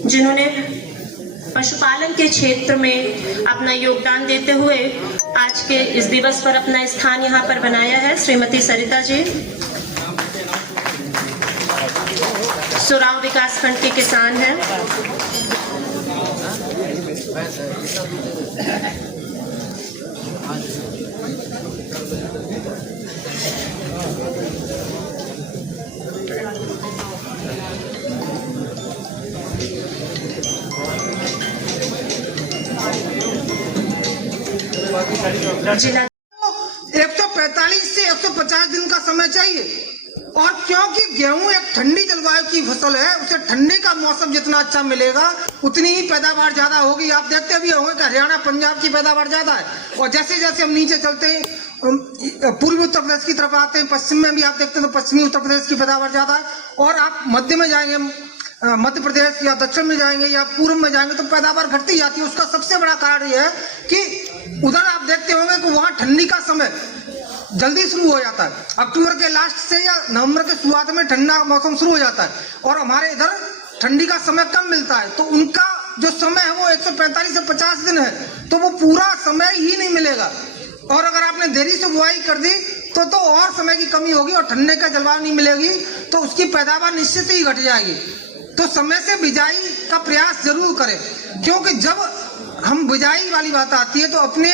जिन्होंने पशुपालन के क्षेत्र में अपना योगदान देते हुए आज के इस दिवस पर अपना स्थान यहाँ पर बनाया है। श्रीमती सरिता जी सुराव विकास खंड के किसान हैं। जिला 145 से 150 दिन का समय चाहिए। और क्योंकि गेहूं एक ठंडी जलवायु की फसल है, उसे ठंडी का मौसम जितना अच्छा मिलेगा उतनी ही पैदावार ज्यादा होगी। आप देखते भी होंगे कि हरियाणा पंजाब की पैदावार ज्यादा है, और जैसे जैसे हम नीचे चलते हैं पूर्वी उत्तर प्रदेश की तरफ आते हैं, पश्चिम में भी आप देखते हैं तो पश्चिमी उत्तर प्रदेश की पैदावार ज्यादा है, और आप मध्य में जाएंगे, मध्य प्रदेश या दक्षिण में जाएंगे या पूर्व में जाएंगे तो पैदावार घटती जाती है। उसका सबसे बड़ा कारण यह है कि उधर आप देखते होंगे कि वहां ठंडी का समय जल्दी शुरू हो जाता है, अक्टूबर के लास्ट से या नवंबर के शुरुआत में ठंडा मौसम शुरू हो जाता है, और हमारे इधर ठंडी का समय कम मिलता है। तो उनका जो समय है वो 145 से 50 दिन है, तो वो पूरा समय ही नहीं मिलेगा। और अगर आपने देरी से बुआई कर दी तो और समय की कमी होगी और ठंडे का जलवायु नहीं मिलेगी, तो उसकी पैदावार निश्चित ही घट जाएगी। तो समय से बिजाई का प्रयास जरूर करें, क्योंकि जब हम बिजाई वाली बात आती है तो अपने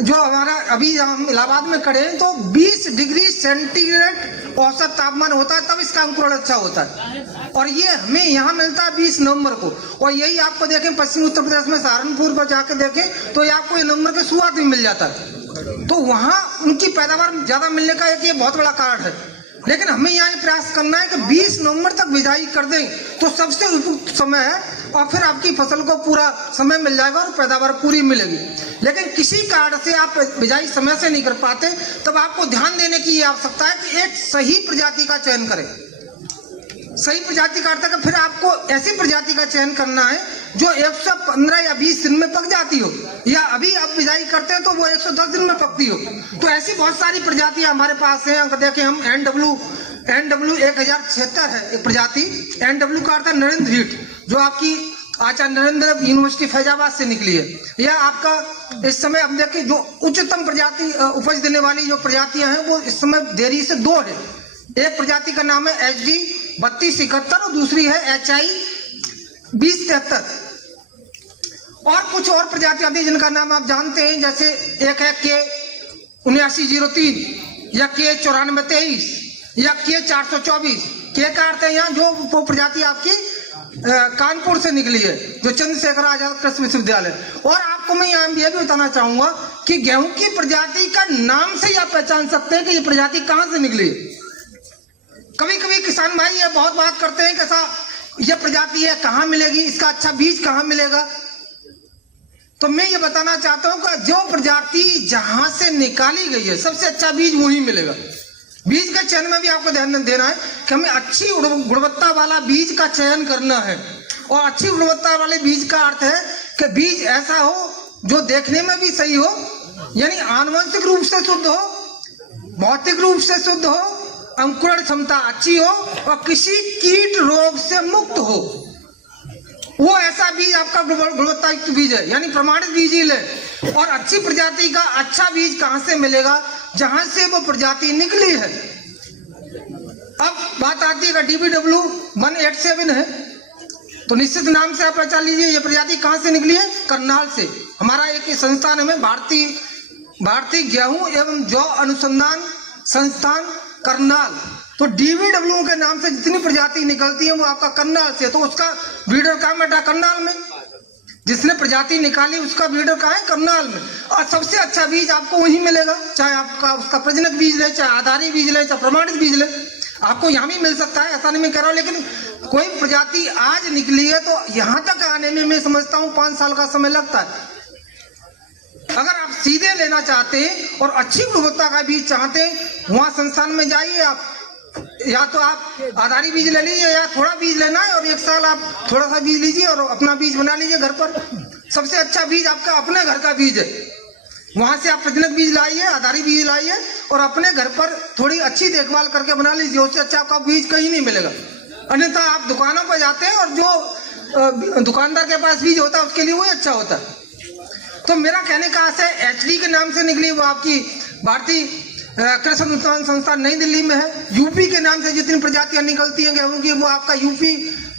जो हमारा अभी हम इलाहाबाद में खड़े हैं तो 20 डिग्री सेंटीग्रेड औसत तापमान होता है, तब इसका अंकुरण अच्छा होता है। और ये हमें यहाँ मिलता है 20 नवंबर को, और यही आपको देखें पश्चिमी उत्तर प्रदेश में सहारनपुर पर जाके देखें तो ये आपको नवंबर के शुरुआत में मिल जाता है। तो वहाँ उनकी पैदावार ज्यादा मिलने का एक ये बहुत बड़ा कारण है। लेकिन हमें यहाँ ये प्रयास करना है कि 20 नवंबर तक बिजाई कर दें तो सबसे उपयुक्त समय है, और फिर आपकी फसल को पूरा समय मिल जाएगा और पैदावार पूरी मिलेगी। लेकिन किसी कारण से आप बिजाई समय से नहीं कर पाते, तब आपको ध्यान देने की आवश्यकता है कि एक सही प्रजाति का चयन करें। सही प्रजाति का अर्थ है कि फिर आपको ऐसी प्रजाति का चयन करना है जो 115 या 20 दिन में पक जाती हो, या अभी आप बिजाई करते हैं तो वो 110 दिन में पकती हो। तो ऐसी बहुत सारी प्रजातियां हमारे पास हैं। देखिए हम NW 1076 है एक प्रजाति। NW का अर्थ है नरेंद्र हीट, जो आपकी आचार्य नरेंद्र यूनिवर्सिटी फैजाबाद से निकली है। यह आपका इस समय हम देखें जो उच्चतम प्रजाति उपज देने वाली जो प्रजातियां हैं वो इस समय देरी से 2 है। एक प्रजाति का नाम है HD 3271 और दूसरी है HI 2073। और कुछ और प्रजातियां थी जिनका नाम आप जानते हैं, जैसे एक है K 7903 या K 9423 या K 424। K का अर्थ है यहाँ जो वो प्रजाति आपकी कानपुर से निकली है, जो चंद्रशेखर आजाद कृषि विश्वविद्यालय। और आपको मैं यहाँ यह भी बताना चाहूंगा कि गेहूं की प्रजाति का नाम से ही आप पहचान सकते हैं कि ये प्रजाति कहां से निकली। कभी कभी किसान भाई ये बहुत बात करते हैं कैसा ये प्रजाति है, कहाँ मिलेगी, इसका अच्छा बीज कहाँ मिलेगा। तो मैं ये बताना चाहता हूँ कि जो प्रजाति जहां से निकाली गई है सबसे अच्छा बीज वही मिलेगा। बीज के चयन में भी आपको ध्यान देना है कि हमें अच्छी गुणवत्ता वाला बीज का चयन करना है। और अच्छी गुणवत्ता वाले बीज का अर्थ है कि बीज ऐसा हो जो देखने में भी सही हो, यानी आनुवंशिक रूप से शुद्ध हो, भौतिक रूप से शुद्ध हो, अंकुरण क्षमता अच्छी हो और किसी कीट रोग से मुक्त हो। वो ऐसा बीज आपका गुणवत्ता युक्त बीज है, यानी प्रमाणित बीज ही ले। और अच्छी प्रजाति का अच्छा बीज कहां से मिलेगा, जहां से वो प्रजाति निकली है। अब बात आती है कि DBW 187 है, तो निश्चित नाम से आप पहचान लीजिए ये प्रजाति कहां से निकली है, करनाल से। हमारा एक संस्थान है भारतीय गेहूं एवं जौ अनुसंधान संस्थान करनाल। तो DBW के नाम से जितनी प्रजाति निकलती है वो आपका करनाल से। तो उसका ब्रीडर कहाँ बैठा, करनाल में। जिसने प्रजाति निकाली उसका ब्रीडर कहाँ है, करनाल में। और सबसे अच्छा बीज आपको वहीं मिलेगा, चाहे आपका उसका प्रजनक बीज ले, चाहे आधारी बीज ले, चाहे प्रमाणित बीज ले, आपको यहाँ भी मिल सकता है, ऐसा नहीं मैं कह रहा हूँ। लेकिन कोई प्रजाति आज निकली है तो यहाँ तक आने में मैं समझता हूँ 5 साल का समय लगता है। अगर आप सीधे लेना चाहते हैं और अच्छी गुणवत्ता का बीज चाहते हैं, वहां संस्थान में जाइए आप, या तो आप आधारी बीज ले लीजिए या थोड़ा बीज लेना है और 1 साल आप थोड़ा सा बीज लीजिए और अपना बीज बना लीजिए घर पर। सबसे अच्छा बीज आपका अपने घर का बीज है, वहां से आप प्रजनक बीज लाइए, आधारी बीज लाइए और अपने घर पर थोड़ी अच्छी देखभाल करके बना लीजिए। उससे अच्छा आपका बीज कहीं नहीं मिलेगा। अन्यथा आप दुकानों पर जाते हैं और जो दुकानदार के पास बीज होता है उसके लिए वही अच्छा होता है। तो मेरा कहने का आशय HD के नाम से निकली वो आपकी भारतीय कृषि अनुसंधान संस्थान नई दिल्ली में है। यूपी के नाम से जितनी प्रजातियां निकलती हैं गेहूं की वो आपका यूपी,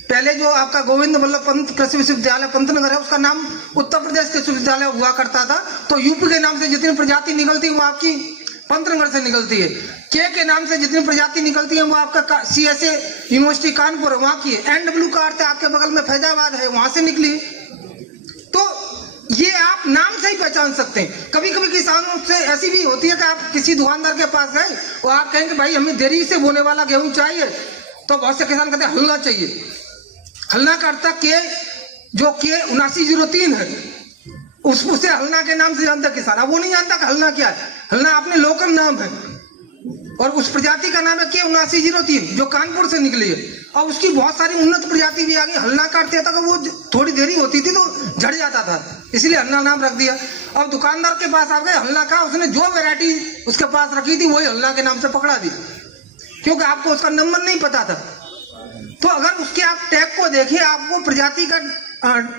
पहले जो आपका गोविंद वल्लभ पंत कृषि विश्वविद्यालय पंतनगर है उसका नाम उत्तर प्रदेश कृषि विश्वविद्यालय हुआ करता था। तो यूपी के नाम से जितनी प्रजाति निकलती है वो आपकी पंतनगर से निकलती है। के नाम से जितनी प्रजाति निकलती है वो आपका CSA यूनिवर्सिटी कानपुर वहां की है। NW का अर्थ है आपके बगल में फैजाबाद है, वहां से निकली। तो ये आप नाम से ही पहचान सकते हैं। कभी कभी किसान किसानों से ऐसी भी होती है कि आप किसी दुकानदार के पास गए और आप कहेंगे भाई हमें देरी से बोने वाला गेहूं चाहिए, तो बहुत से किसान कहते हैं हल्ला चाहिए। हल्ला का अर्थ के जो के 7903 है उसे हल्ला के नाम से जानता किसान। अब वो नहीं जानता कि हल्ला क्या है। हल्ला अपने लोकल नाम है और उस प्रजाति का नाम है के 7903 जो कानपुर से निकली है। और उसकी बहुत सारी उन्नत प्रजाति भी आ गई। हल्ला काटते था कि वो थोड़ी देरी होती थी तो झड़ जाता था, इसलिए हल्ला नाम रख दिया। अब दुकानदार के पास आ गए, हल्ला का उसने जो वैरायटी उसके पास रखी थी वही हल्ला के नाम से पकड़ा दी, क्योंकि आपको उसका नंबर नहीं पता था। तो अगर उसके आप टैग को देखिए, आपको प्रजाति का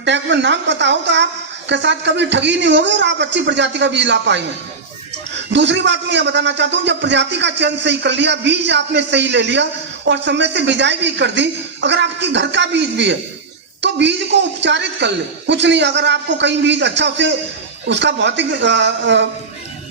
टैग में नाम पता हो तो आपके साथ कभी ठगी नहीं होगी और आप अच्छी प्रजाति का बीज ला पाएंगे। दूसरी बात मैं यह बताना चाहता हूं, जब प्रजाति का चयन सही कर लिया, बीज आपने सही ले लिया और समय से बिजाई भी कर दी, अगर आपके घर का बीज भी है तो बीज को उपचारित कर ले। कुछ नहीं, अगर आपको कहीं बीज अच्छा उसे उसका भौतिक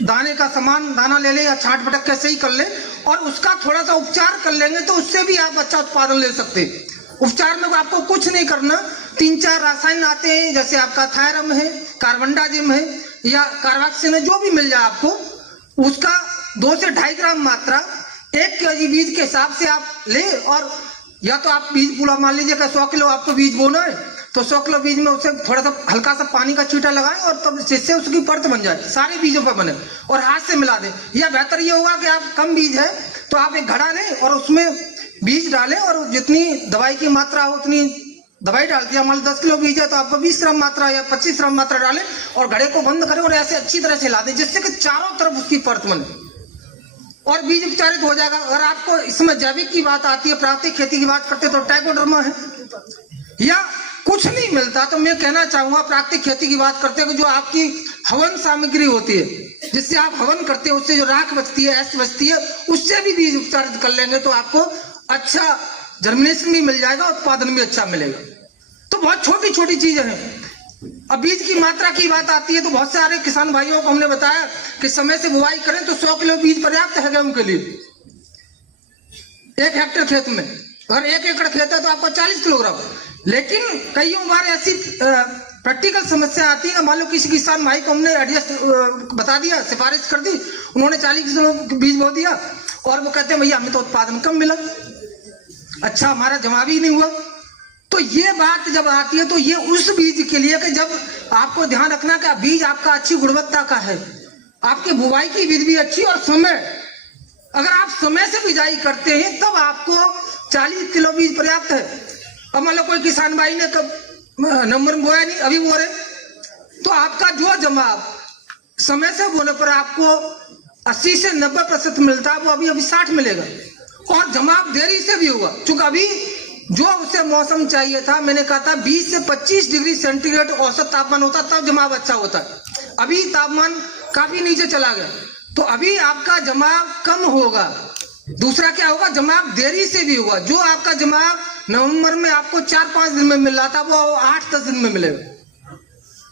दाने का समान दाना ले ले या छांट पटक के सही कर ले और उसका थोड़ा सा उपचार कर लेंगे तो उससे भी आप अच्छा उत्पादन ले सकते हैं। उपचार में आपको कुछ नहीं करना, 3-4 रासायन आते हैं, जैसे आपका थायरम है, कार्बनडाजिम है या कार्बाक्सिन है, जो भी मिल जाए आपको, उसका 2 से 2.5 ग्राम मात्रा 1 केजी बीज के हिसाब से आप ले। और या तो आप बीज पूरा मान लीजिए कि 100 किलो आपको बीज बोना है तो 100 किलो बीज में उसे थोड़ा सा हल्का सा पानी का छींटा लगाएं और तब जिससे उसकी परत बन जाए, सारे बीजों पर बने, और हाथ से मिला दें। या बेहतर ये होगा कि आप कम बीज है तो आप एक घड़ा लें और उसमें बीज डालें और जितनी दवाई की मात्रा हो उतनी दवाई डाल दिया। मान लो 10 किलो बीज है तो आपको 20 ग्राम मात्रा या 25 ग्राम मात्रा डालें और घड़े को बंद करें और ऐसे अच्छी तरह से हिला दें जिससे कि चारों तरफ उसकी परत बने और बीज उपचारित हो जाएगा। अगर आपको इसमें जैविक की बात आती है, प्राकृतिक खेती की बात करते तो ट्राइकोडर्मा है, या कुछ नहीं मिलता तो मैं कहना चाहूंगा प्राकृतिक खेती की बात करते हैं, जो आपकी हवन सामग्री होती है जिससे आप हवन करते हैं, उससे जो राख बचती है, ऐश बचती है, उससे भी बीज उपचारित कर लेंगे तो आपको अच्छा जर्मिनेशन भी मिल जाएगा, उत्पादन भी अच्छा मिलेगा। तो बहुत छोटी छोटी चीजें हैं। अब बीज की मात्रा की बात आती है तो बहुत सारे किसान भाइयों को हमने बताया कि समय से बुआई करें तो 100 किलो बीज पर्याप्त है गेहूं के लिए 1 हेक्टेयर खेत में। अगर 1 एकड़ खेत है तो आपको 40 किलोग्राम। लेकिन कई बार ऐसी प्रैक्टिकल समस्या आती है कि मान लो किसी किसान भाई को हमने एडजस्ट बता दिया, सिफारिश कर दी, उन्होंने 40 किलो बीज बो दिया और वो कहते हैं भैया हमें तो उत्पादन कम मिला, अच्छा हमारा जमा भी नहीं हुआ। तो ये बात जब आती है तो ये उस बीज के लिए कि जब आपको ध्यान रखना कि बीज आपका अच्छी गुणवत्ता का है, आपकी बुवाई की विधि भी अच्छी और समय, अगर आप समय से बिजाई करते हैं तब आपको 40 किलो बीज पर्याप्त है। अब मान लो कोई किसान भाई ने कब नंबर बोया नहीं, अभी बो रहे, तो आपका जो जमाव समय से बोने पर आपको 80 से 90% मिलता है, वो अभी 60 मिलेगा। और जमाव देरी से भी होगा, चूंकि अभी जो उसे मौसम चाहिए था, मैंने कहा था 20 से 25 डिग्री सेंटीग्रेड औसत तापमान होता तब जमाव अच्छा होता है। अभी तापमान काफी नीचे चला गया तो अभी आपका जमाव कम होगा। दूसरा क्या होगा, जमाव देरी से भी होगा। जो आपका जमाव नवंबर में आपको 4-5 दिन में मिल रहा था वो 8-10 दिन में मिलेगा।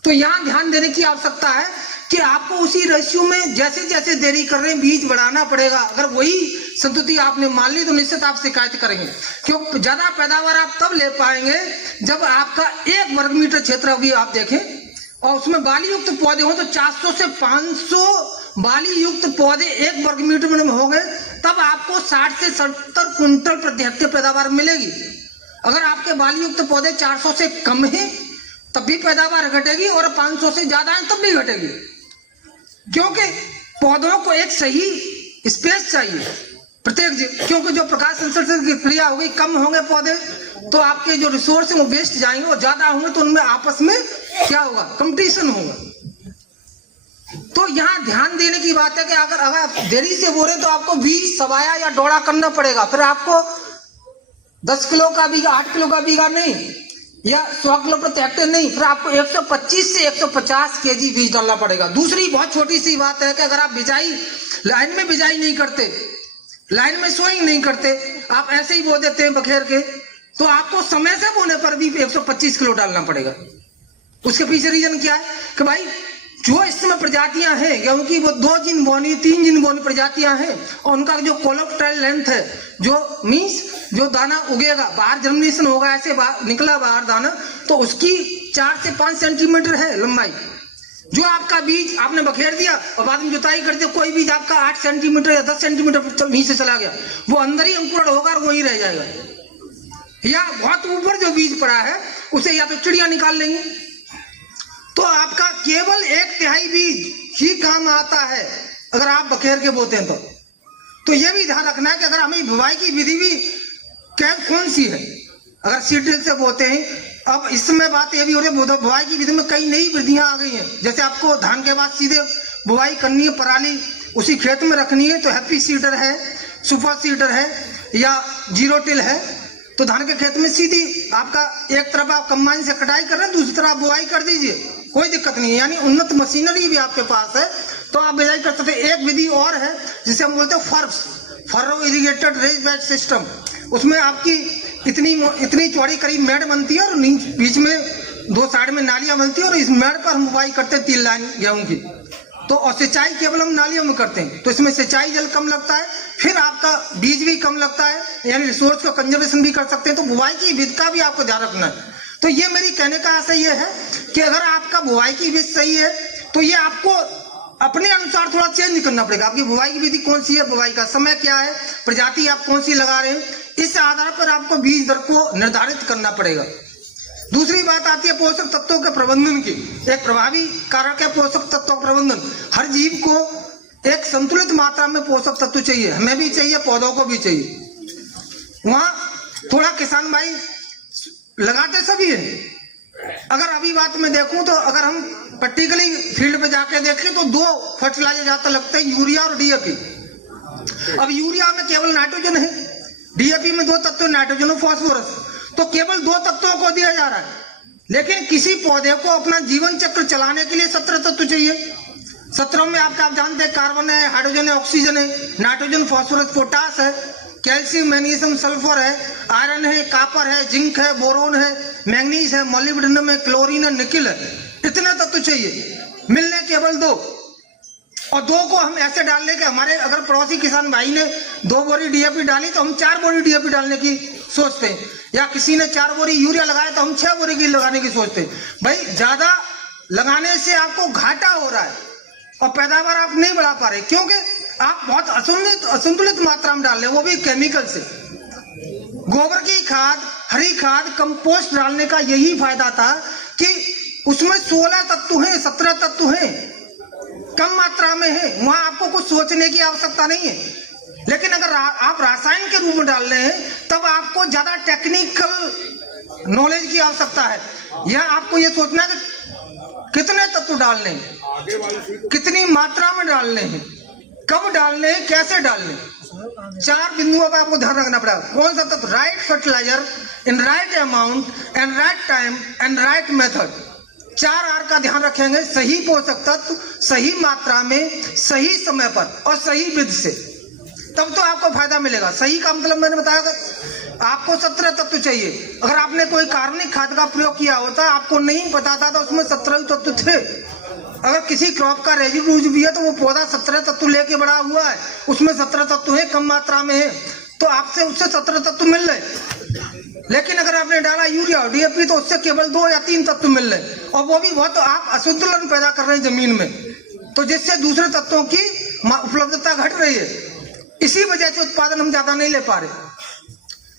तो यहाँ ध्यान देने की आवश्यकता है कि आपको उसी रेशियो में जैसे जैसे देरी कर रहे हैं बीज बढ़ाना पड़ेगा। अगर वही संतुति आपने मान ली तो निश्चित आप शिकायत करेंगे, क्योंकि ज्यादा पैदावार आप तब ले पाएंगे जब आपका 1 वर्ग मीटर क्षेत्र अभी आप देखें और उसमें बाली युक्त पौधे हो तो 400 से 500 बाली युक्त पौधे 1 वर्ग मीटर में हो गए, तब आपको 60 से 70 कुंटल प्रति हेक्टेयर पैदावार मिलेगी। अगर आपके बाली युक्त पौधे 400 से कम है तब भी पैदावार घटेगी और 500 से ज्यादा है तब भी घटेगी, क्योंकि पौधों को एक सही स्पेस चाहिए प्रत्येक, क्योंकि जो प्रकाश संश्लेषण की क्रिया होगी, कम होंगे पौधे तो आपके जो रिसोर्स है वो वेस्ट जाएंगे और ज्यादा होंगे तो उनमें आपस में क्या होगा, कंपटीशन होगा। तो यहाँ ध्यान देने की बात है कि अगर आप देरी से बोले तो आपको बीज सवाया या डोड़ा करना पड़ेगा, फिर आपको 10 किलो का बीघा, 8 किलो का बीघा नहीं या 100 किलो प्रति हेक्टेयर नहीं, फिर आपको 125 से 150 केजी बीज डालना पड़ेगा। दूसरी बहुत छोटी सी बात है कि अगर आप बिजाई लाइन में बिजाई नहीं करते, लाइन में सोइंग नहीं करते, आप ऐसे ही बो देते हैं बखेर के, तो आपको समय से बोने पर भी 125 किलो डालना पड़ेगा। उसके पीछे रीजन क्या है कि भाई जो इस समय प्रजातियां हैं गेहूं की, वो 2 जिन बोनी 3 जिन बोनी प्रजातियां हैं और उनका जो कोलोप्टाइल लेंथ है, जो मीन्स जो दाना उगेगा, बाहर जर्मिनेशन होगा, ऐसे निकला बाहर दाना, तो उसकी 4 से 5 सेंटीमीटर है लंबाई। जो आपका बीज आपने बखेर दिया और बाद में जुताई कर दिया, कोई बीज आपका 8 सेंटीमीटर या 10 सेंटीमीटर वहीं से चला गया, वो अंदर ही अंकुरण होगा और वहीं रह जाएगा। या बहुत ऊपर जो बीज पड़ा है उसे या तो चिड़िया निकाल लेंगी। तो आपका केवल 1/3 बीज ही काम आता है अगर आप बखेर के बोते हैं तो यह भी ध्यान रखना है कि अगर हमें बुवाई की विधि भी क्या कौन सी है। अगर सीड्रिल से बोते हैं, अब इस समय बात यह भी हो रही है बुवाई की विधि में कई नई विधियां आ गई हैं। जैसे आपको धान के बाद सीधे बुवाई करनी है, पराली उसी खेत में रखनी है, तो हैप्पी सीडर है, सुपर सीडर है या जीरो टिल है, तो धान के खेत में सीधी आपका एक तरफ आप कंबाइन से कटाई कर रहे हैं, दूसरी तरफ बुवाई कर दीजिए, कोई दिक्कत नहीं है। यानी उन्नत मशीनरी भी आपके पास है तो आप बिजाई कर सकते हैं। एक विधि और है जिसे हम बोलते हैं furrow irrigated raise bed system. उसमें आपकी इतनी चौड़ी करीब मेड़ बनती है और बीच में 2 साइड में नालियां बनती है और इस मेड़ पर हम बुवाई करते हैं 3 लाइन गेहूं की। तो और सिंचाई केवल हम नालियों में करते हैं, तो इसमें सिंचाई जल कम लगता है, फिर आपका बीज भी कम लगता है, यानी रिसोर्स का कंजर्वेशन भी कर सकते हैं। तो बुवाई की विधि का भी आपको ध्यान रखना है। तो ये मेरी कहने का आशय ये है कि अगर आपका बुवाई की विधि सही है तो ये आपको अपने अनुसार थोड़ा चेंज करना पड़ेगा। आपकी बुवाई की विधि कौन सी है, बुवाई का समय क्या है, प्रजाति आप कौन सी लगा रहे हैं, इस आधार पर आपको बीज दर को निर्धारित करना पड़ेगा। दूसरी बात आती है पोषक तत्वों के प्रबंधन की। एक प्रभावी कारक है पोषक तत्व प्रबंधन। हर जीव को एक संतुलित मात्रा में पोषक तत्व चाहिए, हमें भी चाहिए, पौधों को भी चाहिए। वहां थोड़ा किसान भाई लगाते सभी है। अगर अभी बात में देखूं तो अगर हम प्रैक्टिकली फील्ड पे जाके देखें तो 2 फर्टिलाइजर ज्यादा लगते हैं, यूरिया और डीएपी। अब यूरिया में केवल नाइट्रोजन है, डीएपी में 2 तत्व नाइट्रोजन और फास्फोरस, तो केवल 2 तत्वों को दिया जा रहा है। लेकिन किसी पौधे को अपना जीवन चक्र चलाने के लिए 17 तत्व चाहिए। 17 में आप जानते हैं कार्बन है, हाइड्रोजन है, ऑक्सीजन है, नाइट्रोजन, फास्फोरस, पोटास है, कैल्शियम, मैग्नीशियम, सल्फर है, आयरन है, कॉपर है, जिंक है, बोरोन है, मैंगनीज है, मोलिब्डेनम है, क्लोरीन है, निकिल है। इतने तत्व चाहिए, मिलने केवल 2। और 2 को हम ऐसे डाल ले कि हमारे अगर पड़ोसी किसान भाई ने 2 बोरी डीएपी डाली तो हम 4 बोरी डीएपी डालने की सोचते हैं, या किसी ने 4 बोरी यूरिया लगाया तो हम 6 बोरी की लगाने की सोचते हैं। भाई ज्यादा लगाने से आपको घाटा हो रहा है और पैदावार आप नहीं बढ़ा पा रहे, क्योंकि आप बहुत असंतुलित मात्रा में डाल रहे हैं, वो भी केमिकल से। गोबर की खाद, हरी खाद, कंपोस्ट डालने का यही फायदा था कि उसमें 16 तत्व हैं, 17 तत्व हैं, कम मात्रा में है, वहां आपको कुछ सोचने की आवश्यकता नहीं है। लेकिन अगर आप रासायन के रूप में डाल रहे हैं तब आपको ज्यादा टेक्निकल नॉलेज की आवश्यकता है। यह आपको यह सोचना है कि कितने तत्व डालने हैं, कितनी मात्रा में डालने हैं, कब डालने हैं, कैसे डालने हैं। 4 बिंदुओं पर आपको ध्यान रखना पड़ेगा। कौन सा तत्व, right fertiliser in right amount and right time and right method. 4 R का ध्यान रखेंगे, सही पोषक तत्व सही मात्रा में सही समय पर और सही विधि से, तब तो आपको फायदा मिलेगा। सही का मतलब मैंने बताया आपको 17 तत्व चाहिए। अगर आपने कोई कार्बनिक खाद का प्रयोग किया होता, आपको नहीं पता था तो उसमें 17 तत्व थे। अगर किसी क्रॉप का रेजिड्यूज भी है तो वो पौधा 17 तत्व लेके बड़ा हुआ है, उसमें 17 तत्व है, कम मात्रा में है, तो आपसे उससे 17 तत्व मिल रहे। लेकिन अगर आपने डाला यूरिया और डीएपी तो उससे केवल 2 या 3 तत्व मिल रहे, और वो भी बहुत आप असंतुलन पैदा कर रहे हैं जमीन में, तो जिससे दूसरे तत्वों की उपलब्धता घट रही है। इसी वजह से उत्पादन हम ज्यादा नहीं ले पा रहे।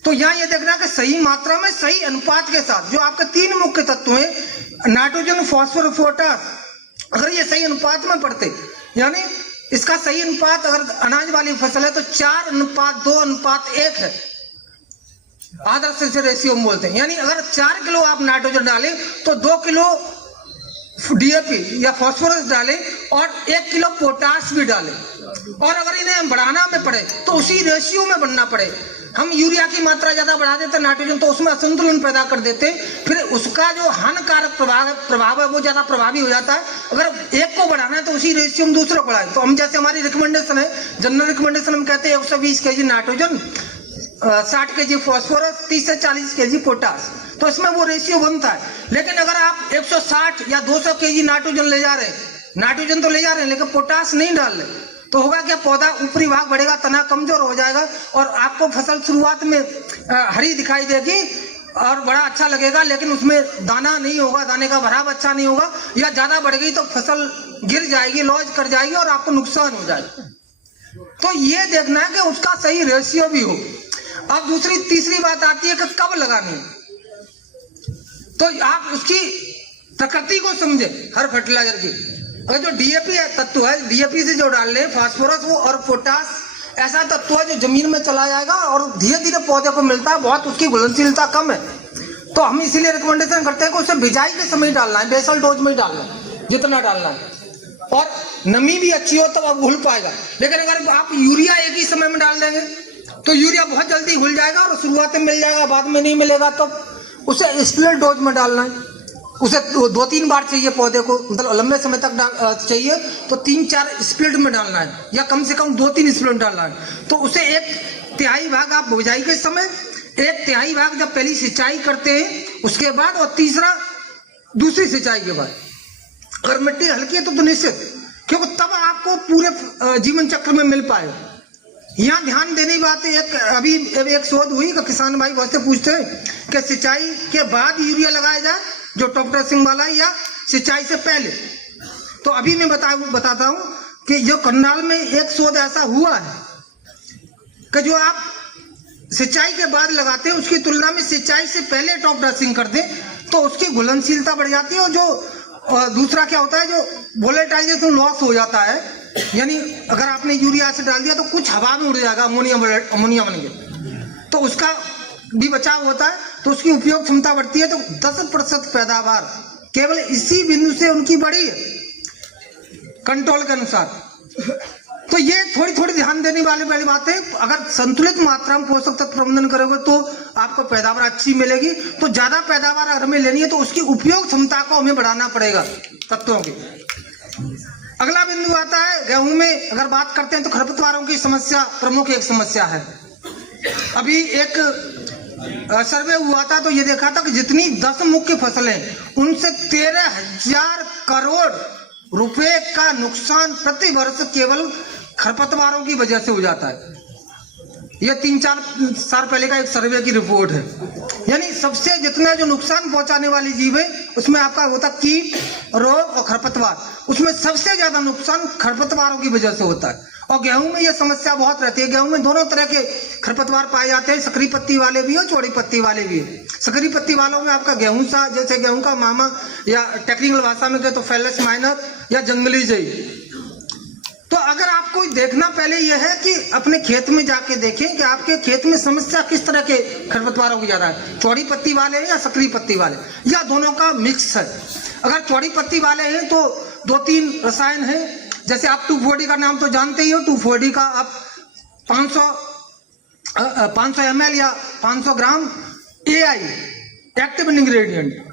तो यहाँ ये देखना कि सही मात्रा में सही अनुपात के साथ जो आपके 3 मुख्य तत्व हैं, नाइट्रोजन, फास्फोरस, पोटास, अगर ये सही अनुपात में पड़ते, यानी इसका सही अनुपात अगर अनाज वाली फसल है तो 4:2:1 है, आदर्श से रेशियो हम बोलते हैं। यानी अगर 4 किलो आप नाइट्रोजन डालें तो 2 किलो डीएपी या फास्फोरस डालें और 1 किलो पोटास भी डालें। और अगर इन्हें बढ़ाना में पड़े तो उसी रेशियो में बनना पड़े। हम यूरिया की मात्रा ज्यादा बढ़ा देते नाइट्रोजन, तो उसमें असंतुलन पैदा कर देते, फिर उसका जो हानिकारक प्रभाव है वो ज्यादा प्रभावी हो जाता है। अगर एक को बढ़ाना है तो उसी रेशियो में दूसरा बढ़ाए। तो हम जैसे हमारी रिकमेंडेशन है, जनरल रिकमेंडेशन हम कहते हैं 120 kg नाइट्रोजन, 60 kg फास्फोरस, 30 से 40 kg पोटास, तो इसमें वो रेशियो बनता है। लेकिन अगर आप 160 या 200 kg नाइट्रोजन ले जा रहे हैं, नाइट्रोजन तो ले जा रहे हैं लेकिन पोटास नहीं डाल रहे, तो होगा क्या, पौधा ऊपरी भाग बढ़ेगा, तना कमजोर हो जाएगा और आपको फसल शुरुआत में हरी दिखाई देगी, और बड़ा अच्छा लगेगा, लेकिन उसमें दाना नहीं होगा, दाने का भराव अच्छा नहीं होगा, या ज्यादा बढ़ गई तो फसल गिर जाएगी, लॉज कर जाएगी और आपको नुकसान हो जाएगा। तो ये देखना है कि उसका सही रेशियो भी हो। अब दूसरी तीसरी बात आती है कि कब लगानी है। तो आप उसकी प्रकृति को समझे हर फर्टिलाइजर की। अगर जो डीएपी तत्व है, डीएपी से जो डाल रहे हैं फास्फोरस वो और पोटास ऐसा तत्व है जो जमीन में चला जाएगा और धीरे धीरे पौधे को मिलता है, बहुत उसकी घुलनशीलता कम है। तो हम इसीलिए रिकमेंडेशन करते हैं कि उसे बिजाई के समय डालना है, बेसल डोज में डालना है जितना डालना है, और नमी भी अच्छी हो तब अब घुल पाएगा। लेकिन अगर आप यूरिया एक ही समय में डाल देंगे तो यूरिया बहुत जल्दी घुल जाएगा और शुरुआत में मिल जाएगा, बाद में नहीं मिलेगा। तो उसे स्प्लिट डोज में डालना है, उसे 2-3 बार चाहिए पौधे को, मतलब लंबे समय तक चाहिए तो 3-4 स्प्लिट में डालना है, या कम से कम 2-3 स्प्लिट डालना है। तो उसे 1/3 भाग आप बुआई के समय, 1/3 भाग जब पहली सिंचाई करते हैं उसके बाद, और तीसरा दूसरी सिंचाई के बाद। अगर मिट्टी हल्की है तो निश्चित, क्योंकि तब आपको पूरे जीवन चक्र में मिल पाएगा। यहाँ ध्यान देने की बात है, अभी एक शोध हुई कि किसान भाई बहुत से पूछते हैं कि सिंचाई के बाद यूरिया लगाया जाए जो टॉप ड्रेसिंग वाला, या सिंचाई से पहले। तो अभी मैं बताता हूँ कि जो करनाल में एक शोध ऐसा हुआ है कि जो आप सिंचाई के बाद लगाते हैं उसकी तुलना में सिंचाई से पहले टॉप ड्रेसिंग कर दें तो उसकी घुलनशीलता बढ़ जाती है, और जो दूसरा क्या होता है, जो वोलेटाइजेशन लॉस हो जाता है, यानी अगर आपने यूरिया से डाल दिया तो कुछ हवा में उड़ जाएगा अमोनिया बन के, तो उसका भी बचाव होता है, तो उसकी उपयोग क्षमता बढ़ती है। तो 10% पैदावार केवल इसी बिंदु से उनकी बढ़ी है कंट्रोल के अनुसार। तो ये थोड़ी ध्यान देने वाली बात है। अगर संतुलित मात्रा में पोषक तत्व प्रबंधन करोगे तो आपको पैदावार अच्छी मिलेगी। तो ज्यादा पैदावार अगर हमें लेनी है तो उसकी उपयोग क्षमता को हमें बढ़ाना पड़ेगा तत्वों की। अगला बिंदु आता है गेहूं में। अगर बात करते हैं तो खरपतवारों की समस्या प्रमुख एक समस्या है। अभी एक सर्वे हुआ था तो ये देखा था कि जितनी 10 मुख्य फसलें उनसे 13,000 करोड़ रुपए का नुकसान प्रति वर्ष केवल खरपतवारों की वजह से हो जाता है। यह 3-4 साल पहले का एक सर्वे की रिपोर्ट है। यानी सबसे जितना जो नुकसान पहुंचाने वाली जीव है उसमें आपका होता कीट, रोग और खरपतवार, उसमें सबसे ज्यादा नुकसान खरपतवारों की वजह से होता है। और गेहूं में यह समस्या बहुत रहती है। गेहूं में दोनों तरह के खरपतवार पाए जाते हैं, सकरी पत्ती वाले भी और चौड़ी पत्ती वाले भी है। सकरी पत्ती वालों में आपका गेहूं सा, जैसे गेहूं का मामा, या टेक्निकल भाषा में कहे तो फेलस माइनर या जंगली जई। तो अगर आपको देखना पहले यह है कि अपने खेत में जाके देखें कि आपके खेत में समस्या किस तरह के खरपतवारों की ज्यादा है, चौड़ी पत्ती वाले हैं या सकरी पत्ती वाले, या दोनों का मिक्स है। अगर चौड़ी पत्ती वाले हैं तो 2-3 रसायन है, जैसे आप 2,4-D का नाम तो जानते ही हो। 2,4-D का आप 500 ml या 500 ग्राम AI एक्टिव इंग्रेडिएंट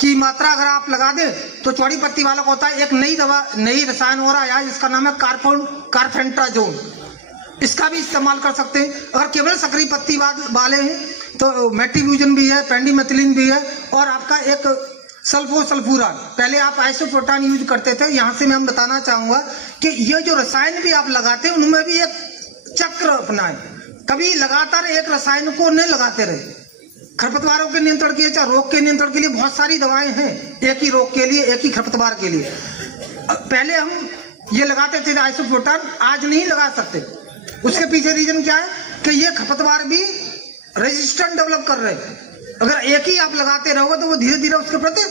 की मात्रा अगर आप लगा दें तो चौड़ी पत्ती वाला होता है। एक नई रसायन हो रहा है जिसका नाम है कार्फेंट्राजोन, इसका भी इस्तेमाल कर सकते हैं। अगर केवल सकरी पत्ती वाले हैं तो मेटिब्यूजन भी है, पेंडिमेथिलिन भी है, और आपका एक सल्फोसल्फूरान। पहले आप आइसोप्रोटान यूज करते थे। यहाँ से मैं बताना चाहूंगा कि ये जो रसायन भी आप लगाते हैं उनमें भी एक चक्र अपनाएं। कभी लगातार एक रसायन को नहीं लगाते रहे। खरपतवारों के नियंत्रण के लिए, चाहे रोग के नियंत्रण के लिए बहुत सारी दवाएं हैं, एक ही रोग के लिए, एक ही खरपतवार के लिए। पहले हम ये लगाते थे आइसोप्रोटान, आज नहीं लगा सकते। उसके पीछे रीजन क्या है कि ये खरपतवार भी रेजिस्टेंट डेवलप कर रहे हैं। अगर एक ही आप लगाते रहोगे तो वो धीरे धीरे उसके प्रति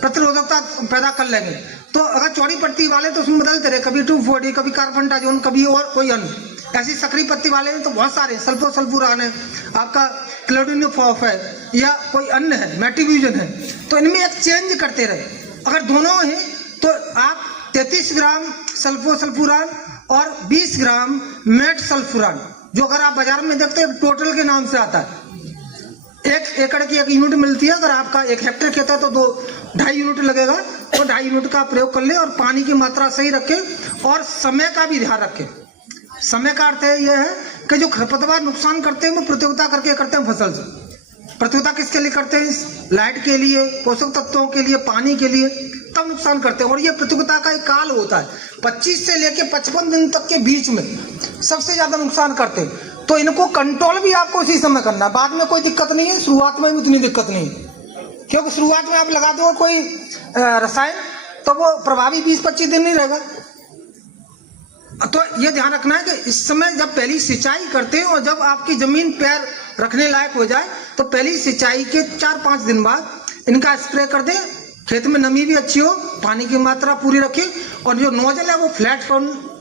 प्रतिरोधकता पैदा कर लेंगे। तो अगर चौड़ी पत्ती वाले तो उसमें बदलते रहे, कभी 2,4-D, कभी कार्बेंडाजोन, कभी और कोई अन्य। ऐसी सकरी पत्ती वाले हैं तो बहुत सारे, सल्फोसल्फूरान है, आपका क्लोडिनोफॉफ है, या कोई अन्य है, मेटिब्यूजन है। तो इनमें एक चेंज करते रहे। अगर दोनों हैं तो आप 33 ग्राम सल्फोसल्फूरान और 20 ग्राम मेट सल्फूरान, जो अगर आप बाजार में देखते हैं टोटल के नाम से आता है। 1 एकड़ की 1 यूनिट मिलती है। अगर आपका 1 हेक्टेयर खेत है तो 2-2.5 यूनिट लगेगा। तो 2.5 यूनिट का प्रयोग कर ले और पानी की मात्रा सही रखें और समय का भी ध्यान रखें। समय का अर्थ यह है कि जो खरपतवार नुकसान करते हैं वो प्रतियोगिता करके करते हैं फसल से। प्रतियोगिता किसके लिए करते हैं? लाइट के लिए, पोषक तत्वों के लिए, पानी के लिए, तब नुकसान करते हैं। और ये प्रतियोगिता का एक काल होता है, 25 से लेकर 55 दिन तक के बीच में सबसे ज्यादा नुकसान करते हैं। तो इनको कंट्रोल भी आपको उसी समय करना है। बाद में कोई दिक्कत नहीं है, शुरुआत में भी उतनी दिक्कत नहीं है, क्योंकि शुरुआत में आप लगा दो कोई रसायन तो वो प्रभावी 20-25 दिन नहीं रहेगा। तो ये ध्यान रखना है कि इस समय जब पहली सिंचाई करते हैं और जब आपकी जमीन पैर रखने लायक हो जाए तो पहली सिंचाई के 4-5 दिन बाद इनका स्प्रे कर दें। खेत में नमी भी अच्छी हो, पानी की मात्रा पूरी रखें और जो नोजल है वो फ्लैट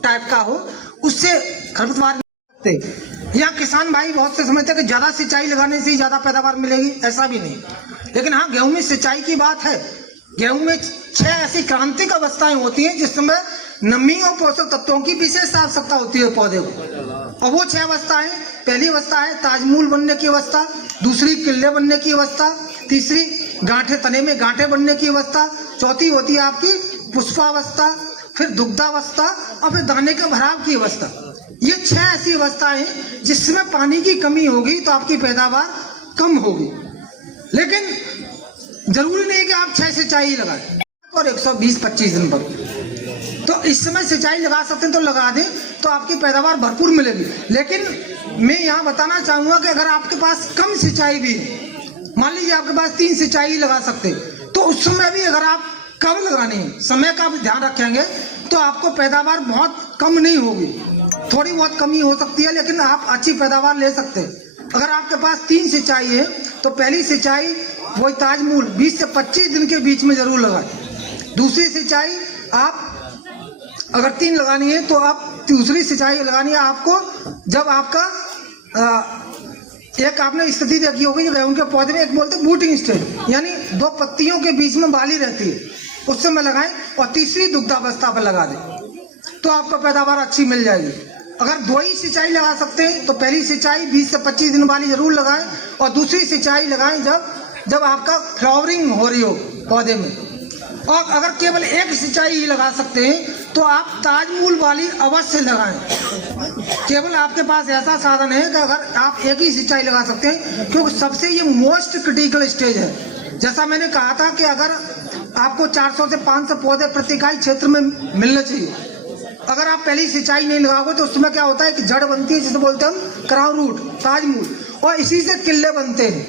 टाइप का हो, उससे खरपतवार नहीं सकते। यहाँ किसान भाई बहुत से समझते हैं कि ज्यादा सिंचाई लगाने से ही ज्यादा पैदावार मिलेगी, ऐसा भी नहीं। लेकिन हाँ, गेहूं में सिंचाई की बात है। गेहूं में 6 ऐसी क्रांतिक अवस्थाएं होती हैं जिसमें नमी और पोषक तत्वों की विशेष आवश्यकता होती है पौधे को। और वो 6 अवस्थाएं, पहली अवस्था है ताजमूल बनने की अवस्था, दूसरी किल्ले बनने की अवस्था, तीसरी गांठे, तने में गांठे बनने की अवस्था, चौथी होती है आपकी पुष्पावस्था, फिर दुग्धावस्था और फिर दाने के भराव की अवस्था। ये 6 ऐसी अवस्थाएं जिसमें पानी की कमी होगी तो आपकी पैदावार कम होगी। लेकिन जरूरी नहीं कि आप 6 सिंचाई लगाएं और 120-25 दिन पर, तो इस समय सिंचाई लगा सकते हैं तो लगा दें तो आपकी पैदावार भरपूर मिलेगी। लेकिन मैं यहाँ बताना चाहूंगा कि अगर आपके पास कम सिंचाई भी है, मान लीजिए आपके पास 3 सिंचाई लगा सकते, तो उस समय भी अगर आप कब लगानी है, समय का भी ध्यान रखेंगे तो आपको पैदावार बहुत कम नहीं होगी। थोड़ी बहुत कमी हो सकती है लेकिन आप अच्छी पैदावार ले सकते हैं। अगर आपके पास 3 सिंचाई है तो पहली सिंचाई वही ताजमूल 20 से 25 दिन के बीच में जरूर लगाएं। दूसरी सिंचाई आप अगर 3 लगानी है तो आप दूसरी सिंचाई लगानी है आपको जब आपका एक आपने स्थिति देखी होगी जो गेहूं के पौधे में एक बोलते हैं बूटिंग स्टेज, यानी 2 पत्तियों के बीच में बाली रहती है, उस समय लगाएं और तीसरी दुग्धावस्था पर लगा दें तो आपको पैदावार अच्छी मिल जाएगी। अगर 2 ही सिंचाई लगा सकते हैं तो पहली सिंचाई 20 से 25 दिन वाली जरूर लगाएं और दूसरी सिंचाई लगाएं जब आपका फ्लावरिंग हो रही हो पौधे में। और अगर केवल 1 सिंचाई ही लगा सकते हैं तो आप ताजमूल वाली अवश्य लगाएं। केवल आपके पास ऐसा साधन है कि अगर आप 1 ही सिंचाई लगा सकते हैं, क्योंकि सबसे ये मोस्ट क्रिटिकल स्टेज है। जैसा मैंने कहा था कि अगर आपको 400 से 500 पौधे प्रति इकाई क्षेत्र में मिलने चाहिए, अगर आप पहली सिंचाई नहीं लगाओगे तो उसमें क्या होता है कि जड़ बनती है, जिसे बोलते हैं हम क्राउन रूट, ताजमूल, और इसी से किल्ले बनते हैं,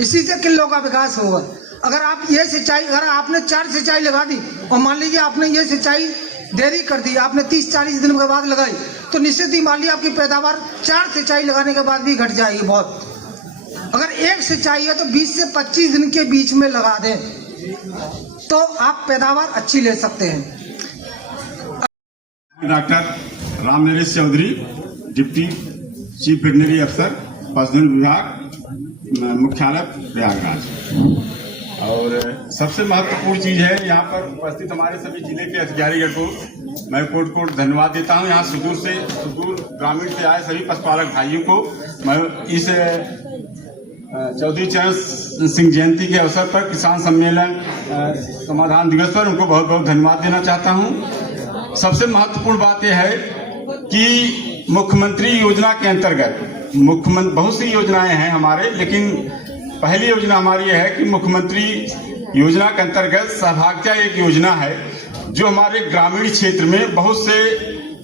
इसी से किल्लों का विकास होगा। अगर आप ये सिंचाई, अगर आपने 4 सिंचाई लगा दी और मान लीजिए आपने ये सिंचाई देरी कर दी, आपने 30-40 दिन के बाद लगाई, तो निश्चित ही मान लीजिए आपकी पैदावार 4 सिंचाई लगाने के बाद भी घट जाएगी बहुत। अगर 1 सिंचाई है तो 20 से 25 दिन के बीच में लगा दें तो आप पैदावार अच्छी ले सकते हैं। Doctor Ram Naresh Chaudhary, deputy chief veterinary अफसर, पशुधन विभाग, मुख्यालय प्रयागराज। और सबसे महत्वपूर्ण चीज है यहाँ पर उपस्थित हमारे सभी जिले के अधिकारीगण को मैं कोट धन्यवाद देता हूँ। यहाँ सुदूर ग्रामीण से आए सभी पशुपालक भाइयों को मैं इस चौधरी चरण सिंह जयंती के अवसर पर किसान सम्मेलन समाधान दिवस पर उनको बहुत बहुत धन्यवाद देना चाहता हूँ। सबसे महत्वपूर्ण बात यह है कि मुख्यमंत्री योजना के अंतर्गत बहुत सी योजनाएं हैं हमारे, लेकिन पहली योजना हमारी यह है कि मुख्यमंत्री योजना के अंतर्गत सहभागिता एक योजना है जो हमारे ग्रामीण क्षेत्र में बहुत से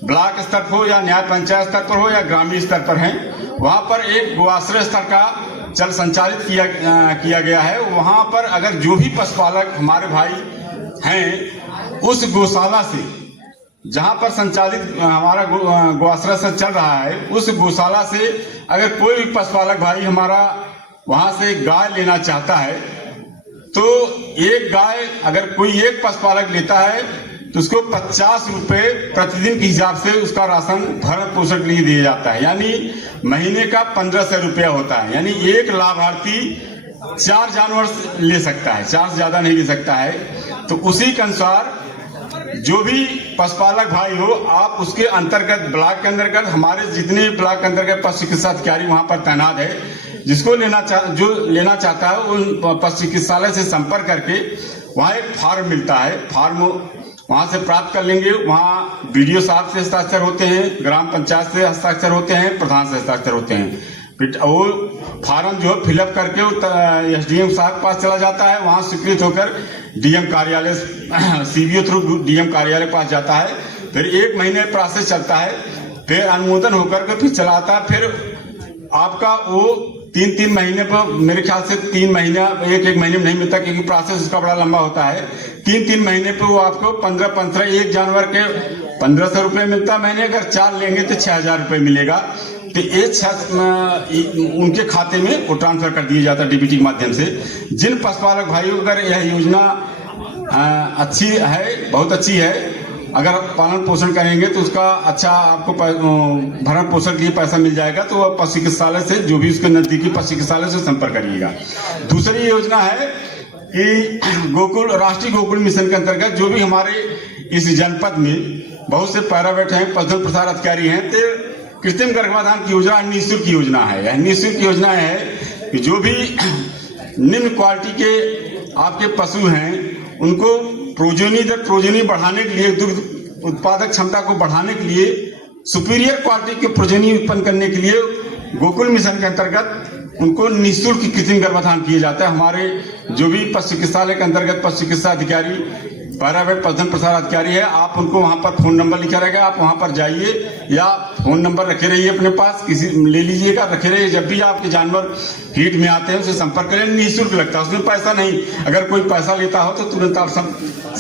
ब्लॉक स्तर पर हो या न्याय पंचायत स्तर पर हो या ग्रामीण स्तर पर हैं, वहां पर एक गोआश्रय स्तर का चल संचालित किया गया है। वहां पर अगर जो भी पशुपालक हमारे भाई हैं उस गौशाला से, जहां पर संचालित हमारा गोआश्रय से चल रहा है, उस गौशाला से अगर कोई भी पशुपालक भाई हमारा वहां से गाय लेना चाहता है तो एक गाय अगर कोई एक पशुपालक लेता है तो उसको 50 रुपए प्रतिदिन के हिसाब से उसका राशन भरण पोषण के लिए दिया जाता है, यानी महीने का 1500 रुपया होता है। यानी एक लाभार्थी 4 जानवर ले सकता है, 4 से ज्यादा नहीं ले सकता है। तो उसी के अनुसार जो भी पशुपालक भाई हो, आप उसके अंतर्गत ब्लॉक के अंतर्गत हमारे जितने ब्लॉक के अंतर्गत पशु चिकित्सा अधिकारी वहां पर तैनात है, जिसको जो लेना चाहता है उन पशु चिकित्सालय से संपर्क करके वहाँ एक फॉर्म मिलता है, फॉर्म वहां से प्राप्त कर लेंगे। वहाँ बीडीओ साहब से हस्ताक्षर होते हैं, ग्राम पंचायत से हस्ताक्षर होते हैं, प्रधान से हस्ताक्षर होते हैं। वो फॉर्म जो है फिलअप करके एसडीएम साहब के पास चला जाता है, वहां स्वीकृत होकर डीएम कार्यालय सीबीओ थ्रू डीएम कार्यालय के पास जाता है। फिर 1 महीने प्रोसेस चलता है, फिर अनुमोदन होकर के फिर चलाता है, फिर आपका वो 3-3 महीने पर, मेरे ख्याल से 3 महीना, एक महीने में नहीं मिलता क्योंकि प्रोसेस उसका बड़ा लंबा होता है। 3-3 महीने पर वो आपको 15 एक जानवर के 1500 रुपये मिलता महीने, अगर 4 लेंगे तो 6000 रुपये मिलेगा। तो उनके खाते में वो ट्रांसफर कर दिया जाता है डीबीटी के माध्यम से। जिन पशुपालक भाइयों को अगर यह योजना अच्छी है, बहुत अच्छी है, अगर पालन पोषण करेंगे तो उसका अच्छा आपको भरण पोषण के लिए पैसा मिल जाएगा, तो वह पशु चिकित्सालय से, जो भी उसके नजदीकी पशु चिकित्सालय से संपर्क करिएगा। दूसरी योजना है कि गोकुल, राष्ट्रीय गोकुल मिशन के अंतर्गत जो भी हमारे इस जनपद में बहुत से पैरावेट हैं, पशुधन प्रसार अधिकारी हैं, तो कृत्रिम गर्भाधान की योजना निःशुल्क योजना है। यह निःशुल्क योजना है कि जो भी निम्न क्वालिटी के आपके पशु हैं, उनको प्रोजेनी बढ़ाने के लिए, दुग्ध उत्पादक क्षमता को बढ़ाने के लिए, सुपीरियर क्वालिटी के प्रोजेनी उत्पन्न करने के लिए गोकुल मिशन के अंतर्गत उनको निःशुल्क कृत्रिम गर्भाधान किया जाता है। हमारे जो भी पशु चिकित्सालय के अंतर्गत पशु चिकित्सा अधिकारी, पैरावेट पशुधन प्रसार अधिकारी है, आप उनको वहां पर फोन नंबर लिखा रहेगा, आप वहां पर जाइए या फोन नंबर रखे रहिए अपने पास, किसी ले लीजिएगा, रखे रहिए। जब भी आपके जानवर फीड में आते हैं उससे संपर्क करें, निःशुल्क लगता है, उसमें पैसा नहीं। अगर कोई पैसा लेता हो तो तुरंत आप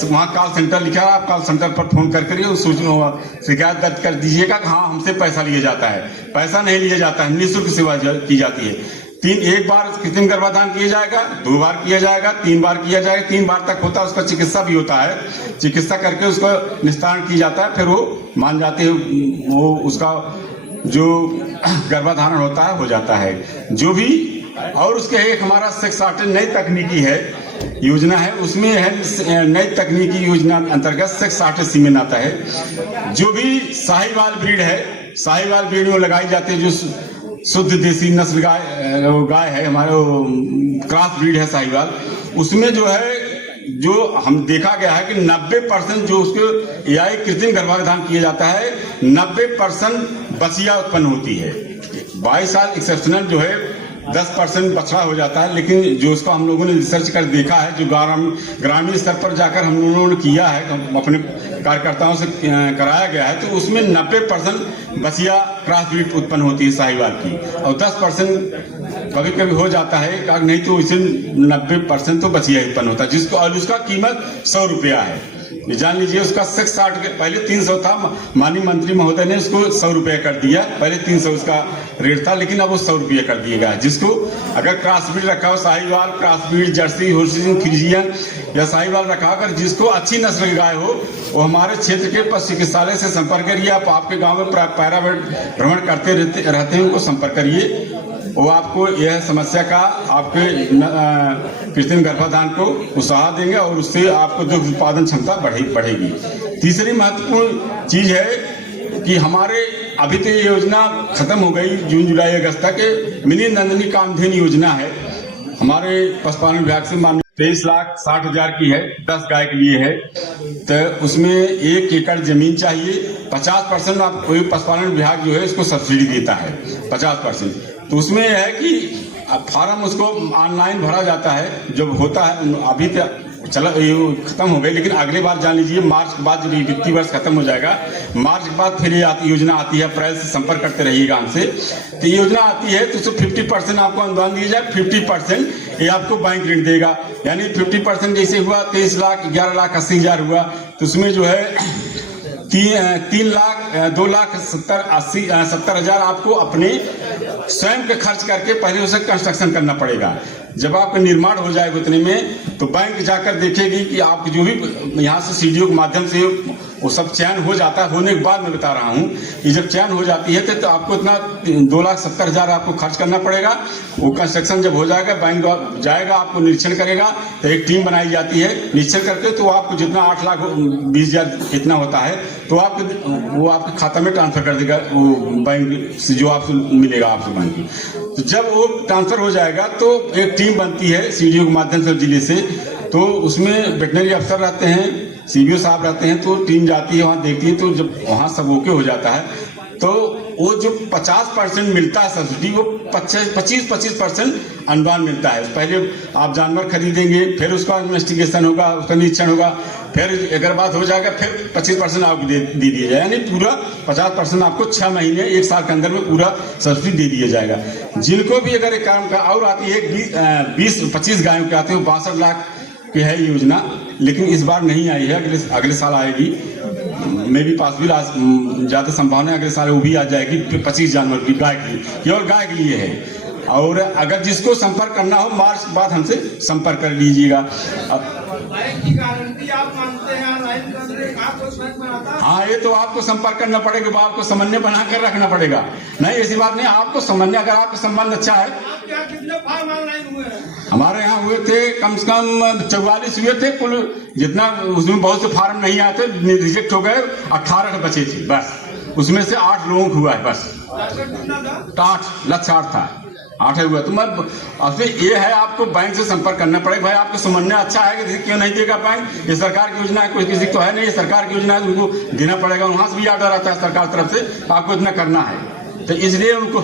वहाँ कॉल सेंटर लिखा है, आप कॉल सेंटर पर फोन करके सूचना शिकायत दर्ज कर दीजिएगा, हाँ हमसे पैसा लिया जाता है। पैसा नहीं लिया जाता है, निःशुल्क सेवा की जाती है। एक बार कृत्रिम गर्भाधान किया जाएगा, 2 बार किया जाएगा, 3 बार किया जाएगा, 3 बार तक होता है। उसका चिकित्सा भी होता है, चिकित्सा करके उसका निस्तारण किया जाता है, फिर वो मान जाते हैं, वो उसका जो गर्भाधारण होता है हो जाता है। जो भी और उसके एक हमारा सेक्स आर्ट नई तकनीकी है योजना है, उसमें है नई तकनीकी योजना अंतर्गत सेक्स आर्ट सीमेन आता है। जो भी साहिवाल ब्रीड है, साहिवाल ब्रीड में लगाई जाती है, जो शुद्ध देसी नस्ल गाय है, हमारे क्रॉस ब्रीड है साहिवाल, उसमें जो है, जो हम देखा गया है कि 90% जो उसके एआई कृत्रिम गर्भाधान किया जाता है, 90% बछिया उत्पन्न होती है। 22 साल एक्सेप्शनल जो है 10% बछड़ा हो जाता है, लेकिन जो उसका हम लोगों ने रिसर्च कर देखा है, जो ग्रामीण स्तर पर जाकर हम लोगों ने किया है, अपने कार्यकर्ताओं से कराया गया है, तो उसमें 90% बछिया क्रॉस ब्रीड उत्पन्न होती है साहिवाल की, और 10% कभी कभी हो जाता है, नहीं तो इसे 90% तो बछिया उत्पन्न होता है, जिसको और उसका कीमत 100 रुपया है। जान लीजिए, उसका सेक्स आर्ट पहले 300 था, माननीय मंत्री महोदय ने उसको 100 रुपये कर दिया। पहले 300 उसका रेट था, लेकिन अब वो 100 रुपये कर दिया गया। जिसको अगर क्रॉस ब्रीड रखा हो, Sahiwal, cross breed, Jersey, Holstein, Friesian या साहिवाल रखा, अगर जिसको अच्छी नस्ल की गाय हो, वो हमारे क्षेत्र के पशु चिकित्सालय से संपर्क करिए। आप आपके गाँव में पैरावेट भ्रमण करते रहते हैं, उनको संपर्क करिए, वो आपको यह समस्या का, आपके कृत्रिम गर्भाधान को उत्साह देंगे और उससे आपको दुग्ध उत्पादन क्षमता बढ़ेगी। तीसरी महत्वपूर्ण चीज है कि हमारे अभी तो ये योजना खत्म हो गई, जून जुलाई अगस्त तक मिनी नंदनी कामधेनु योजना है हमारे पशुपालन विभाग से, 23,60,000 की है, 10 गाय के लिए है। तो उसमें 1 एकड़ जमीन चाहिए। 50% आप कोई पशुपालन विभाग जो है इसको सब्सिडी देता है, 50%। तो उसमें यह है कि फार्म उसको ऑनलाइन भरा जाता है, जब होता है, अभी तो चला खत्म हो गई, लेकिन अगले बार जान लीजिए मार्च के बाद, जब वित्तीय वर्ष खत्म हो जाएगा, मार्च के बाद फिर ये योजना आती है, अप्रैल से संपर्क करते रहिएगा हमसे। तो ये योजना आती है तो उसको 50% आपको अनुदान दिया जाए, 50% ये आपको बैंक ऋण देगा। यानी 50% जैसे हुआ 23 लाख 11 लाख 80 हजार हुआ, तो उसमें जो है 3 लाख 2 लाख 70 हजार आपको अपने स्वयं के खर्च करके पहले उसे कंस्ट्रक्शन करना पड़ेगा। जब आपका निर्माण हो जाएगा उतने में, तो बैंक जाकर देखेगी कि आप जो भी यहाँ से सीडीओ के माध्यम से वो सब चयन हो जाता है। होने के बाद मैं बता रहा हूँ कि जब चयन हो जाती है तो आपको इतना 2,70,000 आपको खर्च करना पड़ेगा। वो कंस्ट्रक्शन जब हो जाएगा, बैंक जाएगा, आपको निरीक्षण करेगा, तो एक टीम बनाई जाती है, निरीक्षण करके तो आपको जितना 8,20,000 इतना होता है, तो वो आपके खाता में ट्रांसफर कर देगा, वो बैंक से जो आपसे मिलेगा आपसे बैंक। तो जब वो ट्रांसफर हो जाएगा तो एक टीम बनती है सीडीओ के माध्यम से जिले से, तो उसमें वेटनरी अफसर रहते हैं, सीबीओ साहब रहते हैं, तो टीम जाती है वहाँ, देखती है, तो जब वहाँ सब ओके हो जाता है तो वो जो 50% मिलता है सब्सिडी, वो 25% अनुदान मिलता है। पहले आप जानवर खरीदेंगे, फिर उसका इन्वेस्टिगेशन होगा, उसका निरीक्षण होगा, फिर अगर बात हो जाएगा फिर 25% आपको दे दिया जाएगा, यानी पूरा 50% आपको 6 महीने 1 साल के अंदर में पूरा सब्सिडी दे दिया जाएगा। जिनको भी अगर एक काम का और आती है 20-25 गायों के आते हैं 62 लाख की है योजना, लेकिन इस बार नहीं आई है, अगले साल आएगी। मैं भी पास भी ज्यादा संभावना है अगले साल वो भी आ जाएगी 25 जानवर की गाय की, केवल गाय के लिए है। और अगर जिसको संपर्क करना हो मार्च के बाद हमसे संपर्क कर लीजिएगा। बैंक की गारंटी आप मानते हैं ऑनलाइन करने आपको बैंक में आता है? हाँ, ये तो आपको संपर्क करना पड़ेगा, आपको समन्वय बनाकर रखना पड़ेगा। नहीं ऐसी बात नहीं, आपको समन्वय, अगर आपका संबंध अच्छा है। आपके यहाँ कितने फार्म ऑनलाइन हुए हैं? हमारे यहाँ हुए थे कम से कम 44 हुए थे कुल, जितना उसमें बहुत से फार्म नहीं आते, रिजेक्ट हो गए, 18 बचे थे बस, उसमें से 8 लोगों को हुआ है बस। 8 लक्ष्य 8 था, 8 हुआ। तो मैं आपसे ये है, आपको बैंक से संपर्क करना पड़ेगा। भाई आपको समन्वय अच्छा है कि क्यों नहीं देगा बैंक, ये सरकार की योजना है, कोई किसी तो है नहीं, ये सरकार की योजना है, उनको देना पड़ेगा। वहां से भी ऑर्डर आता है सरकार तरफ से, आपको इतना करना है, तो इसलिए उनको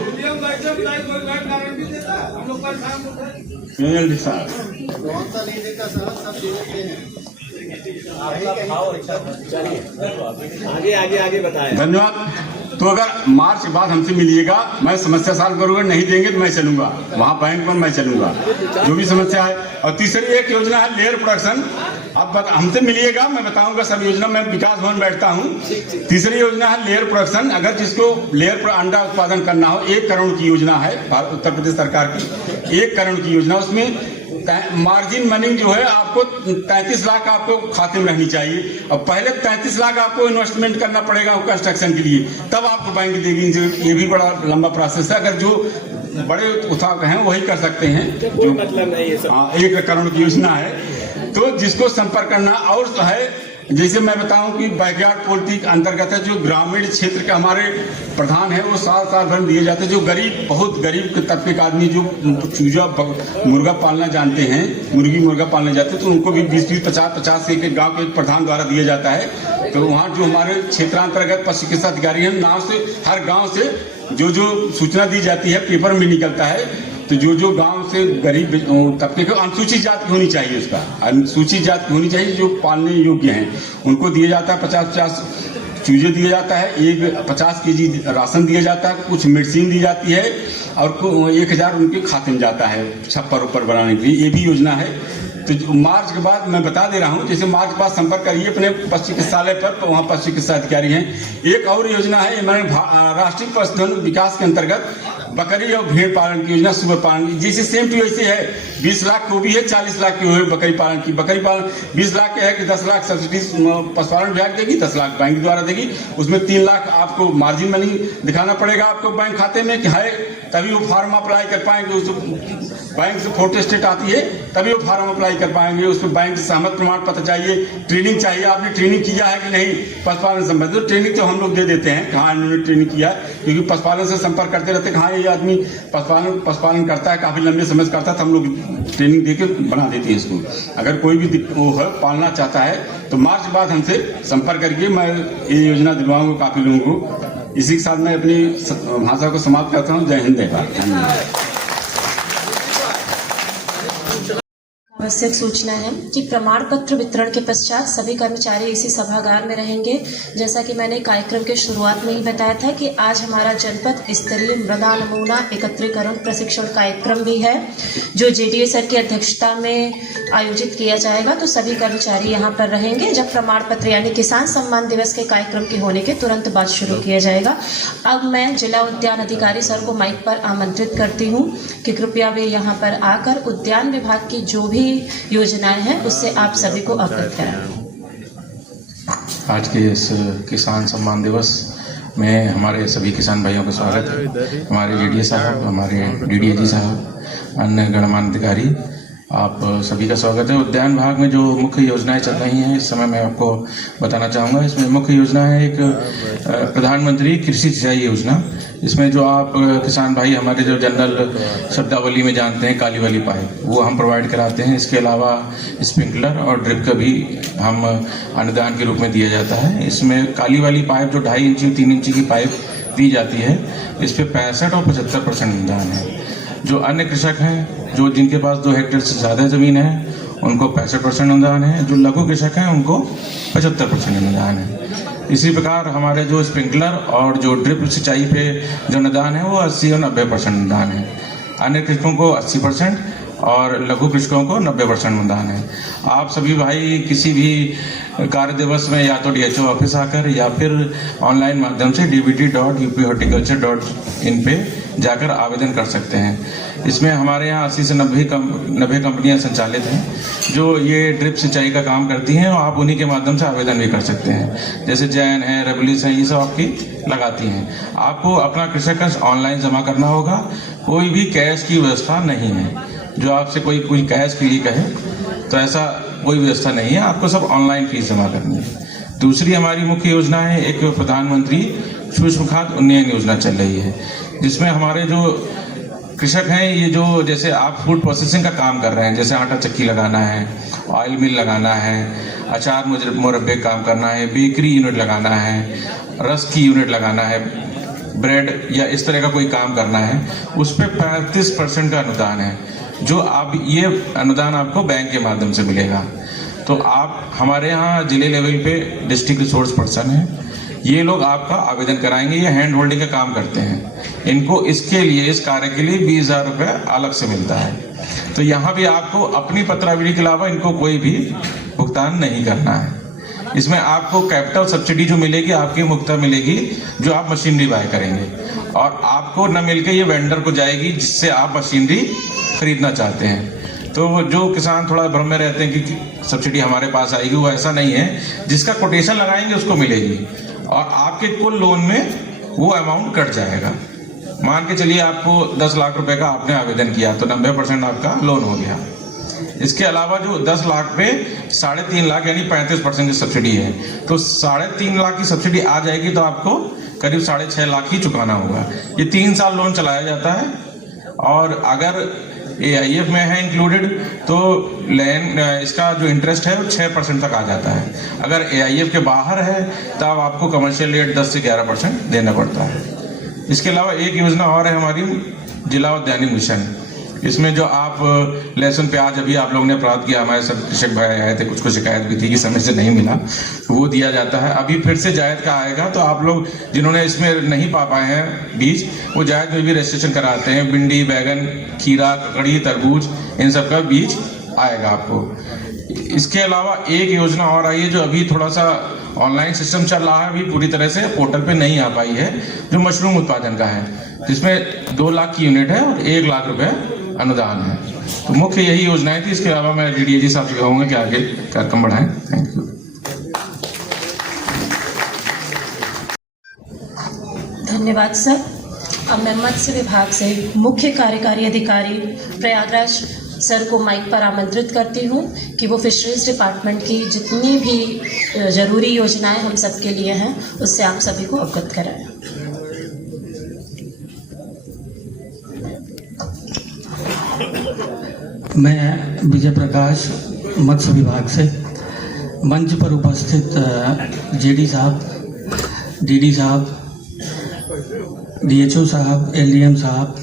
आगे बताएं। धन्यवाद। तो अगर मार्च के बाद हमसे मिलिएगा, मैं समस्या सॉल्व करूंगा, नहीं देंगे तो मैं चलूंगा वहां बैंक पर, मैं चलूंगा जो भी समस्या है। और तीसरी एक योजना है लेयर प्रोडक्शन, अब हमसे मिलिएगा, मैं बताऊंगा सब योजना। मैं विकास भवन बैठता हूं। तीसरी योजना है लेयर प्रोडक्शन, अगर जिसको लेयर पर अंडा उत्पादन करना हो, 1 करोड़ की योजना है उत्तर प्रदेश सरकार की, 1 करोड़ की योजना। उसमें मार्जिन मनी जो है आपको 33 लाख आपको खाते में रहनी चाहिए, और पहले 33 लाख आपको इन्वेस्टमेंट करना पड़ेगा कंस्ट्रक्शन के लिए, तब आपको बैंक देगी। ये भी बड़ा लंबा प्रोसेस है, अगर जो बड़े उठाव हैं वही कर सकते हैं, जो मतलब नहीं है। हाँ, 1 करोड़ की योजना है, तो जिसको संपर्क करना। और है जैसे मैं बताऊं कि बैकयार्ड पॉलिसी के अंतर्गत है, जो ग्रामीण क्षेत्र के हमारे प्रधान है वो साल भर दिए जाते हैं। जो गरीब, बहुत गरीब के तबके का आदमी जो चूजा मुर्गा पालना जानते हैं, मुर्गी मुर्गा पालना जानते हैं, तो उनको भी 20-20, 50-50 एक गांव के एक प्रधान द्वारा दिया जाता है। तो वहाँ जो हमारे क्षेत्रांतर्गत पशु चिकित्सा अधिकारी हैं, नाव से हर गाँव से जो सूचना दी जाती है, पेपर में निकलता है। तो जो गांव से गरीब तबके को, अनुसूचित जाति होनी चाहिए, उसका अनुसूचित जाति होनी चाहिए, जो पालने योग्य हैं, उनको दिया जाता है 50-50 चूजे दिया जाता है, 50 केजी राशन दिया जाता है, कुछ मेडिसिन दी जाती है, और 1000 उनके खाते में जाता है छप्पर ऊपर बनाने के लिए। ये भी योजना है। तो मार्च के बाद मैं बता दे रहा हूँ, जैसे मार्च के बाद संपर्क करिए अपने पशु चिकित्सालय पर, तो वहाँ पशु चिकित्सा अधिकारी हैं। एक और योजना है, मैंने राष्ट्रीय पशुधन विकास के अंतर्गत बकरी और भेड़ पालन की योजना, सुअर पालन, जैसे सेम टू वैसे है। 20 लाख को भी है, 40 लाख की है बकरी पालन की। बकरी पालन 20 लाख के है कि 10 लाख सब्सिडी पशुपालन विभाग देगी, 10 लाख बैंक द्वारा देगी। उसमें 3 लाख आपको मार्जिन मनी दिखाना पड़ेगा आपको बैंक खाते में कि है, तभी वो फार्म अप्लाई कर पाएंगे। बैंक से फोटो स्टेट आती है, तभी वो फार्म अप्लाई कर पाएंगे। उसमें बैंक से सहमत प्रमाण पत्र चाहिए, ट्रेनिंग चाहिए, आपने ट्रेनिंग किया है कि नहीं पशुपालन संबंधित। तो ट्रेनिंग तो हम लोग दे देते हैं, कहाँ इन्होंने ट्रेनिंग किया है, क्योंकि पशुपालन से संपर्क करते रहते हैं, कहाँ ये आदमी पशुपालन करता है, काफी लंबे समय करता है, तो हम लोग ट्रेनिंग देके बना देते हैं इसको। अगर कोई भी वो है पालना चाहता है तो मार्च बाद हमसे संपर्क करके मैं ये योजना दिलवाऊंगा काफी लोगों को। इसी के साथ मैं अपनी भाषा को समाप्त करता हूँ। जय हिंद, जय भारत, धन्यवाद। आवश्यक सूचना है कि प्रमाण पत्र वितरण के पश्चात सभी कर्मचारी इसी सभागार में रहेंगे। जैसा कि मैंने कार्यक्रम के शुरुआत में ही बताया था कि आज हमारा जनपद स्तरीय मृदा नमूना एकत्रीकरण प्रशिक्षण कार्यक्रम भी है, जो जेडीए सर की अध्यक्षता में आयोजित किया जाएगा। तो सभी कर्मचारी यहाँ पर रहेंगे जब प्रमाण पत्र यानी किसान सम्मान दिवस के कार्यक्रम के होने के तुरंत बाद शुरू किया जाएगा। अब मैं जिला उद्यान अधिकारी सर को माइक पर आमंत्रित करती हूँ कि कृपया वे यहाँ पर आकर उद्यान विभाग की जो भी योजनाएं हैं उससे आप सभी को अवगत कराएं। आज के इस किसान सम्मान दिवस में हमारे सभी किसान भाइयों का स्वागत है। हमारे जेडीए साहब, हमारे डीडीएजी साहब, अन्य गणमान्य अधिकारी, आप सभी का स्वागत है। उद्यान विभाग में जो मुख्य योजनाएं चल रही हैं इस समय मैं आपको बताना चाहूँगा। इसमें मुख्य योजना है एक प्रधानमंत्री कृषि सिंचाई योजना। इसमें जो आप किसान भाई हमारे जो जनरल शब्दावली में जानते हैं काली वाली पाइप, वो हम प्रोवाइड कराते हैं। इसके अलावा स्प्रिंकलर और ड्रिप का भी हम अनुदान के रूप में दिया जाता है। इसमें काली वाली पाइप जो 2.5 इंची 3 इंची की पाइप दी जाती है, इस पर 65 और 75% अनुदान है। जो अन्य कृषक हैं, जो जिनके पास 2 हेक्टेयर से ज़्यादा ज़मीन है, उनको 65% अनुदान है। जो लघु कृषक हैं उनको 75% अनुदान है। इसी प्रकार हमारे जो स्प्रिंकलर और जो ड्रिप सिंचाई पे जो अनुदान है वो 80 और 90% अनुदान है। अन्य कृषकों को 80% और लघु कृषकों को 90% अनुदान है। आप सभी भाई किसी भी कार्य दिवस में या तो DHO ऑफिस आकर या फिर ऑनलाइन माध्यम से dbt.uphorticulture.in पे जाकर आवेदन कर सकते हैं। इसमें हमारे यहाँ 80 से 90 कंपनियां संचालित हैं जो ये ड्रिप सिंचाई का काम करती हैं और आप उन्हीं के माध्यम से आवेदन भी कर सकते हैं। जैसे जैन है, रेवल्यूस है, ये सब आपकी लगाती हैं। आपको अपना कृषक कर्ज ऑनलाइन जमा करना होगा। कोई भी कैश की व्यवस्था नहीं है। जो आपसे कोई कैश के लिए कहे तो ऐसा कोई व्यवस्था नहीं है। आपको सब ऑनलाइन फीस जमा करनी है। दूसरी हमारी मुख्य योजना है, एक प्रधानमंत्री सूक्ष्म खाद उन्नयन योजना चल रही है, जिसमें हमारे जो कृषक हैं, ये जो जैसे आप फूड प्रोसेसिंग का काम कर रहे हैं, जैसे आटा चक्की लगाना है, ऑयल मिल लगाना है, अचार मुरब्बे काम करना है, बेकरी यूनिट लगाना है, रस की यूनिट लगाना है, ब्रेड या इस तरह का कोई काम करना है, उस पर 35% का अनुदान है। जो आप ये अनुदान आपको बैंक के माध्यम से मिलेगा। तो आप हमारे यहाँ जिले लेवल पे डिस्ट्रिक्ट रिसोर्स पर्सन हैं, ये लोग आपका आवेदन कराएंगे। ये हैंड होल्डिंग का काम करते हैं। इनको इसके लिए, इस कार्य के लिए 20,000 रुपये अलग से मिलता है। तो यहाँ भी आपको अपनी पत्रावली के अलावा इनको कोई भी भुगतान नहीं करना है। इसमें आपको कैपिटल सब्सिडी जो मिलेगी आपकी मुफ्त मिलेगी, जो आप मशीनरी बाय करेंगे, और आपको न मिलके ये वेंडर को जाएगी जिससे आप मशीनरी खरीदना चाहते हैं। तो जो किसान थोड़ा भ्रम में रहते हैं कि सब्सिडी हमारे पास आएगी, वो ऐसा नहीं है। जिसका कोटेशन लगाएंगे उसको मिलेगी और आपके कुल लोन में वो अमाउंट कट जाएगा। मान के चलिए आपको 10 लाख रुपए का आपने आवेदन किया तो 90% आपका लोन हो गया। इसके अलावा जो 10 लाख पे 3.5 लाख यानी 35% की सब्सिडी है, तो 3.5 लाख की सब्सिडी आ जाएगी तो आपको करीब 6.5 लाख ही चुकाना होगा। ये 3 साल लोन चलाया जाता है और अगर AIF में है इंक्लूडेड तो इसका जो इंटरेस्ट है वो 6% तक आ जाता है। अगर AIF के बाहर है तब आपको कमर्शियल रेट 10 से 11% देना पड़ता है। इसके अलावा एक योजना और है हमारी जिला उद्यानिकी मिशन। इसमें जो आप लहसुन प्याज अभी आप लोगों ने प्राप्त किया, हमारे सब कृषक भाई आए थे, कुछ शिकायत भी थी कि समय से नहीं मिला, तो वो दिया जाता है। अभी फिर से जायद का आएगा, तो आप लोग जिन्होंने इसमें नहीं पा पाए हैं बीज, वो जायद में भी रजिस्ट्रेशन कराते हैं। भिंडी, बैगन, खीरा, ककड़ी, तरबूज, इन सब का बीज आएगा आपको। इसके अलावा एक योजना और आई है जो अभी थोड़ा सा ऑनलाइन सिस्टम चल रहा है, अभी पूरी तरह से पोर्टल पे नहीं आ पाई है, जो मशरूम उत्पादन का है, जिसमें 2 लाख की यूनिट है और 1 लाख रुपए अनुदान है। तो मुख्य यही योजनाएं थी। इसके अलावा मैं DDAG साहब से कहूँगा कि आगे कार्यक्रम बढ़ाएं। Thank you. धन्यवाद सर। अब मैं मत्स्य विभाग से मुख्य कार्यकारी अधिकारी प्रयागराज सर को माइक पर आमंत्रित करती हूँ कि वो फिशरीज डिपार्टमेंट की जितनी भी जरूरी योजनाएं हम सबके लिए हैं उससे आप सभी को अवगत कराएं। मैं विजय प्रकाश मत्स्य विभाग से मंच पर उपस्थित JD साहब, DD साहब, DHO साहब, LDM साहब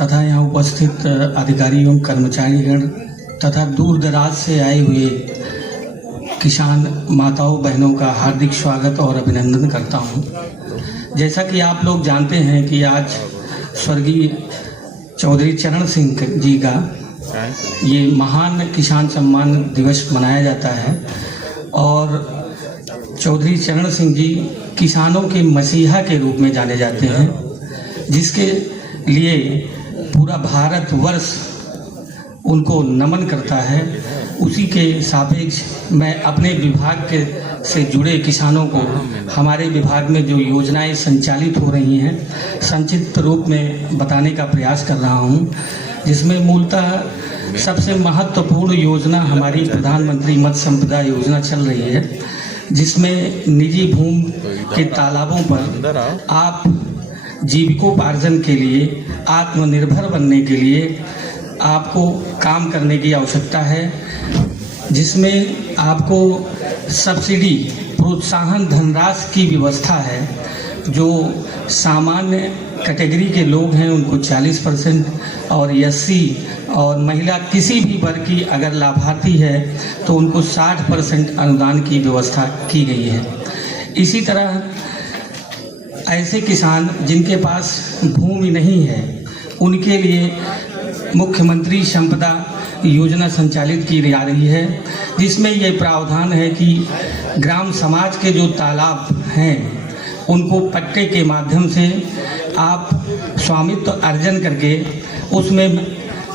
तथा यहाँ उपस्थित अधिकारी एवं कर्मचारीगण तथा दूर दराज से आए हुए किसान माताओं बहनों का हार्दिक स्वागत और अभिनंदन करता हूँ। जैसा कि आप लोग जानते हैं कि आज स्वर्गीय चौधरी चरण सिंह जी का ये महान किसान सम्मान दिवस मनाया जाता है और चौधरी चरण सिंह जी किसानों के मसीहा के रूप में जाने जाते हैं, जिसके लिए पूरा भारतवर्ष उनको नमन करता है। उसी के सापेक्ष मैं अपने विभाग के से जुड़े किसानों को हमारे विभाग में जो योजनाएं संचालित हो रही हैं संक्षिप्त रूप में बताने का प्रयास कर रहा हूं, जिसमें मूलतः सबसे महत्वपूर्ण योजना हमारी प्रधानमंत्री मत्स्य संपदा योजना चल रही है, जिसमें निजी भूमि के तालाबों पर आप जीविकोपार्जन के लिए, आत्मनिर्भर बनने के लिए आपको काम करने की आवश्यकता है, जिसमें आपको सब्सिडी प्रोत्साहन धनराशि की व्यवस्था है। जो सामान्य कैटेगरी के लोग हैं उनको 40% और एससी और महिला किसी भी वर्ग की अगर लाभार्थी है तो उनको 60% अनुदान की व्यवस्था की गई है। इसी तरह ऐसे किसान जिनके पास भूमि नहीं है उनके लिए मुख्यमंत्री संपदा योजना संचालित की जा रही है, जिसमें ये प्रावधान है कि ग्राम समाज के जो तालाब हैं उनको पट्टे के माध्यम से आप स्वामित्व अर्जन करके उसमें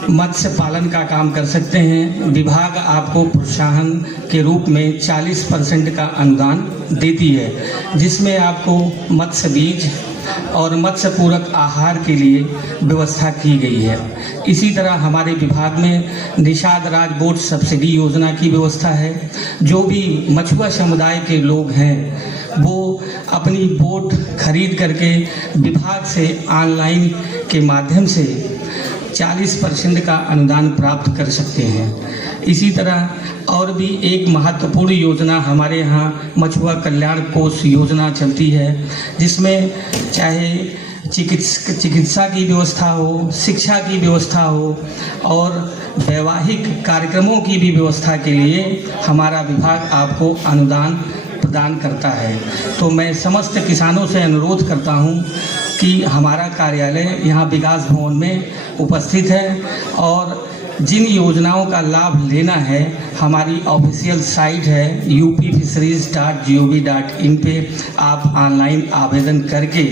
मत्स्य पालन का काम कर सकते हैं। विभाग आपको प्रोत्साहन के रूप में 40% का अनुदान देती है, जिसमें आपको मत्स्य बीज और मत्स्य पूरक आहार के लिए व्यवस्था की गई है। इसी तरह हमारे विभाग में निषाद राज बोट सब्सिडी योजना की व्यवस्था है। जो भी मछुआ समुदाय के लोग हैं वो अपनी बोट खरीद करके विभाग से ऑनलाइन के माध्यम से 40% का अनुदान प्राप्त कर सकते हैं। इसी तरह और भी एक महत्वपूर्ण योजना हमारे यहाँ मछुआ कल्याण कोष योजना चलती है, जिसमें चाहे चिकित्सा की व्यवस्था हो, शिक्षा की व्यवस्था हो और वैवाहिक कार्यक्रमों की भी व्यवस्था के लिए हमारा विभाग आपको अनुदान प्रदान करता है। तो मैं समस्त किसानों से अनुरोध करता हूं कि हमारा कार्यालय यहाँ विकास भवन में उपस्थित है और जिन योजनाओं का लाभ लेना है हमारी ऑफिशियल साइट है upfisheries.gov.in पे आप ऑनलाइन आवेदन करके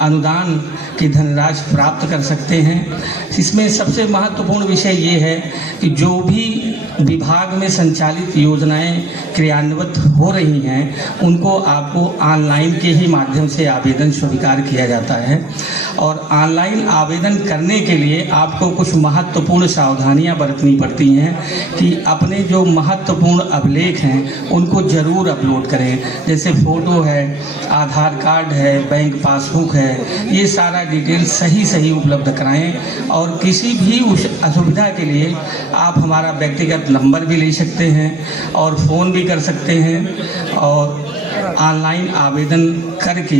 अनुदान की धनराशि प्राप्त कर सकते हैं। इसमें सबसे महत्वपूर्ण विषय ये है कि जो भी विभाग में संचालित योजनाएं क्रियान्वित हो रही हैं उनको आपको ऑनलाइन के ही माध्यम से आवेदन स्वीकार किया जाता है और ऑनलाइन आवेदन करने के लिए आपको कुछ महत्वपूर्ण सावधानियां बरतनी पड़ती हैं कि अपने जो महत्वपूर्ण अभिलेख हैं उनको ज़रूर अपलोड करें, जैसे फ़ोटो है, आधार कार्ड है, बैंक पासबुक है, ये सारा डिटेल सही उपलब्ध कराएं। और किसी भी उस असुविधा के लिए आप हमारा व्यक्तिगत नंबर भी ले सकते हैं और फ़ोन भी कर सकते हैं और ऑनलाइन आवेदन करके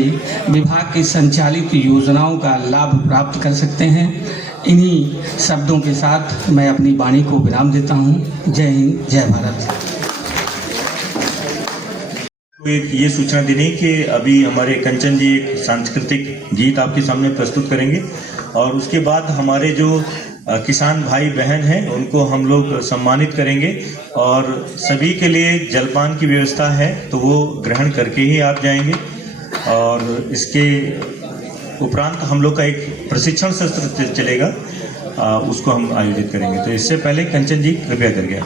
विभाग की संचालित योजनाओं का लाभ प्राप्त कर सकते हैं। इन्हीं शब्दों के साथ मैं अपनी वाणी को विराम देता हूं। जय हिंद, जय भारत। एक ये सूचना देनी कि अभी हमारे कंचन जी एक सांस्कृतिक गीत आपके सामने प्रस्तुत करेंगे और उसके बाद हमारे जो किसान भाई बहन हैं उनको हम लोग सम्मानित करेंगे और सभी के लिए जलपान की व्यवस्था है तो वो ग्रहण करके ही आप जाएंगे। और इसके उपरांत हम लोग का एक प्रशिक्षण सत्र चलेगा, उसको हम आयोजित करेंगे। तो इससे पहले कंचन जी कृपया करके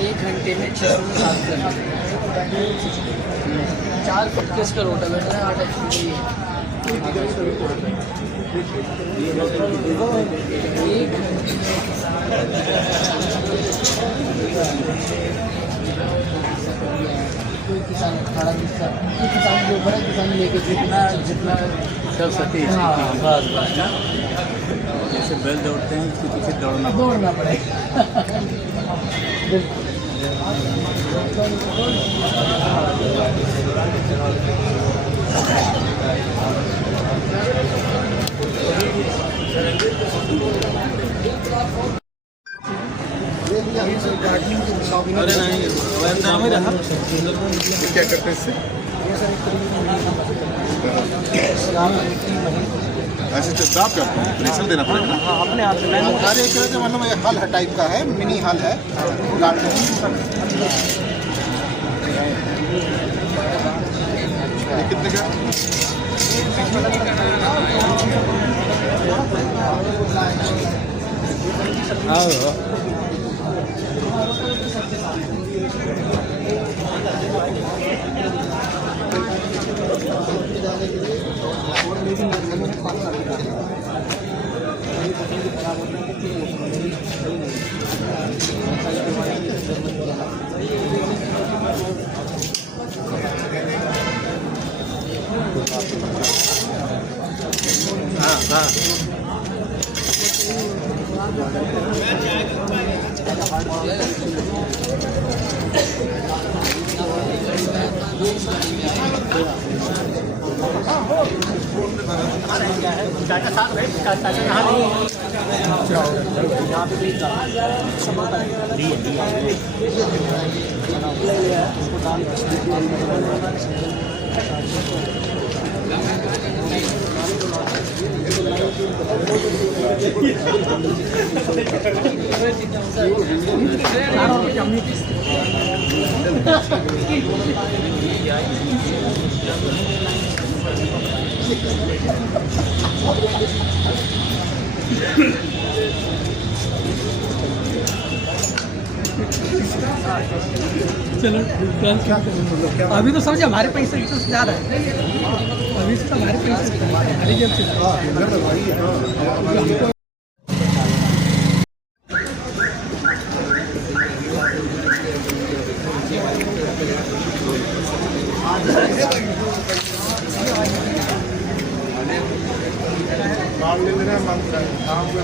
एक घंटे में 6-7 4 25 का रोटावेटर है, 8 HP कोई किसान 18 किसान के ऊपर है, किसान लेके जितना कर सके। हाँ बस जैसे बैल दौड़ते हैं उसके पीछे दौड़ना पड़ेगा। क्या करते इससे? ऐसे चुपचाप करते हैं, प्रेशर देना पड़ेगा ना। हाँ, अपने हाथ से अरे एक तरह से मतलब ये हल है टाइप का है, मिनी हल है कितने का? हाँ चलो अभी तो समझे हमारे पैसे से ज़्यादा है, अभी तो हमारे पैसे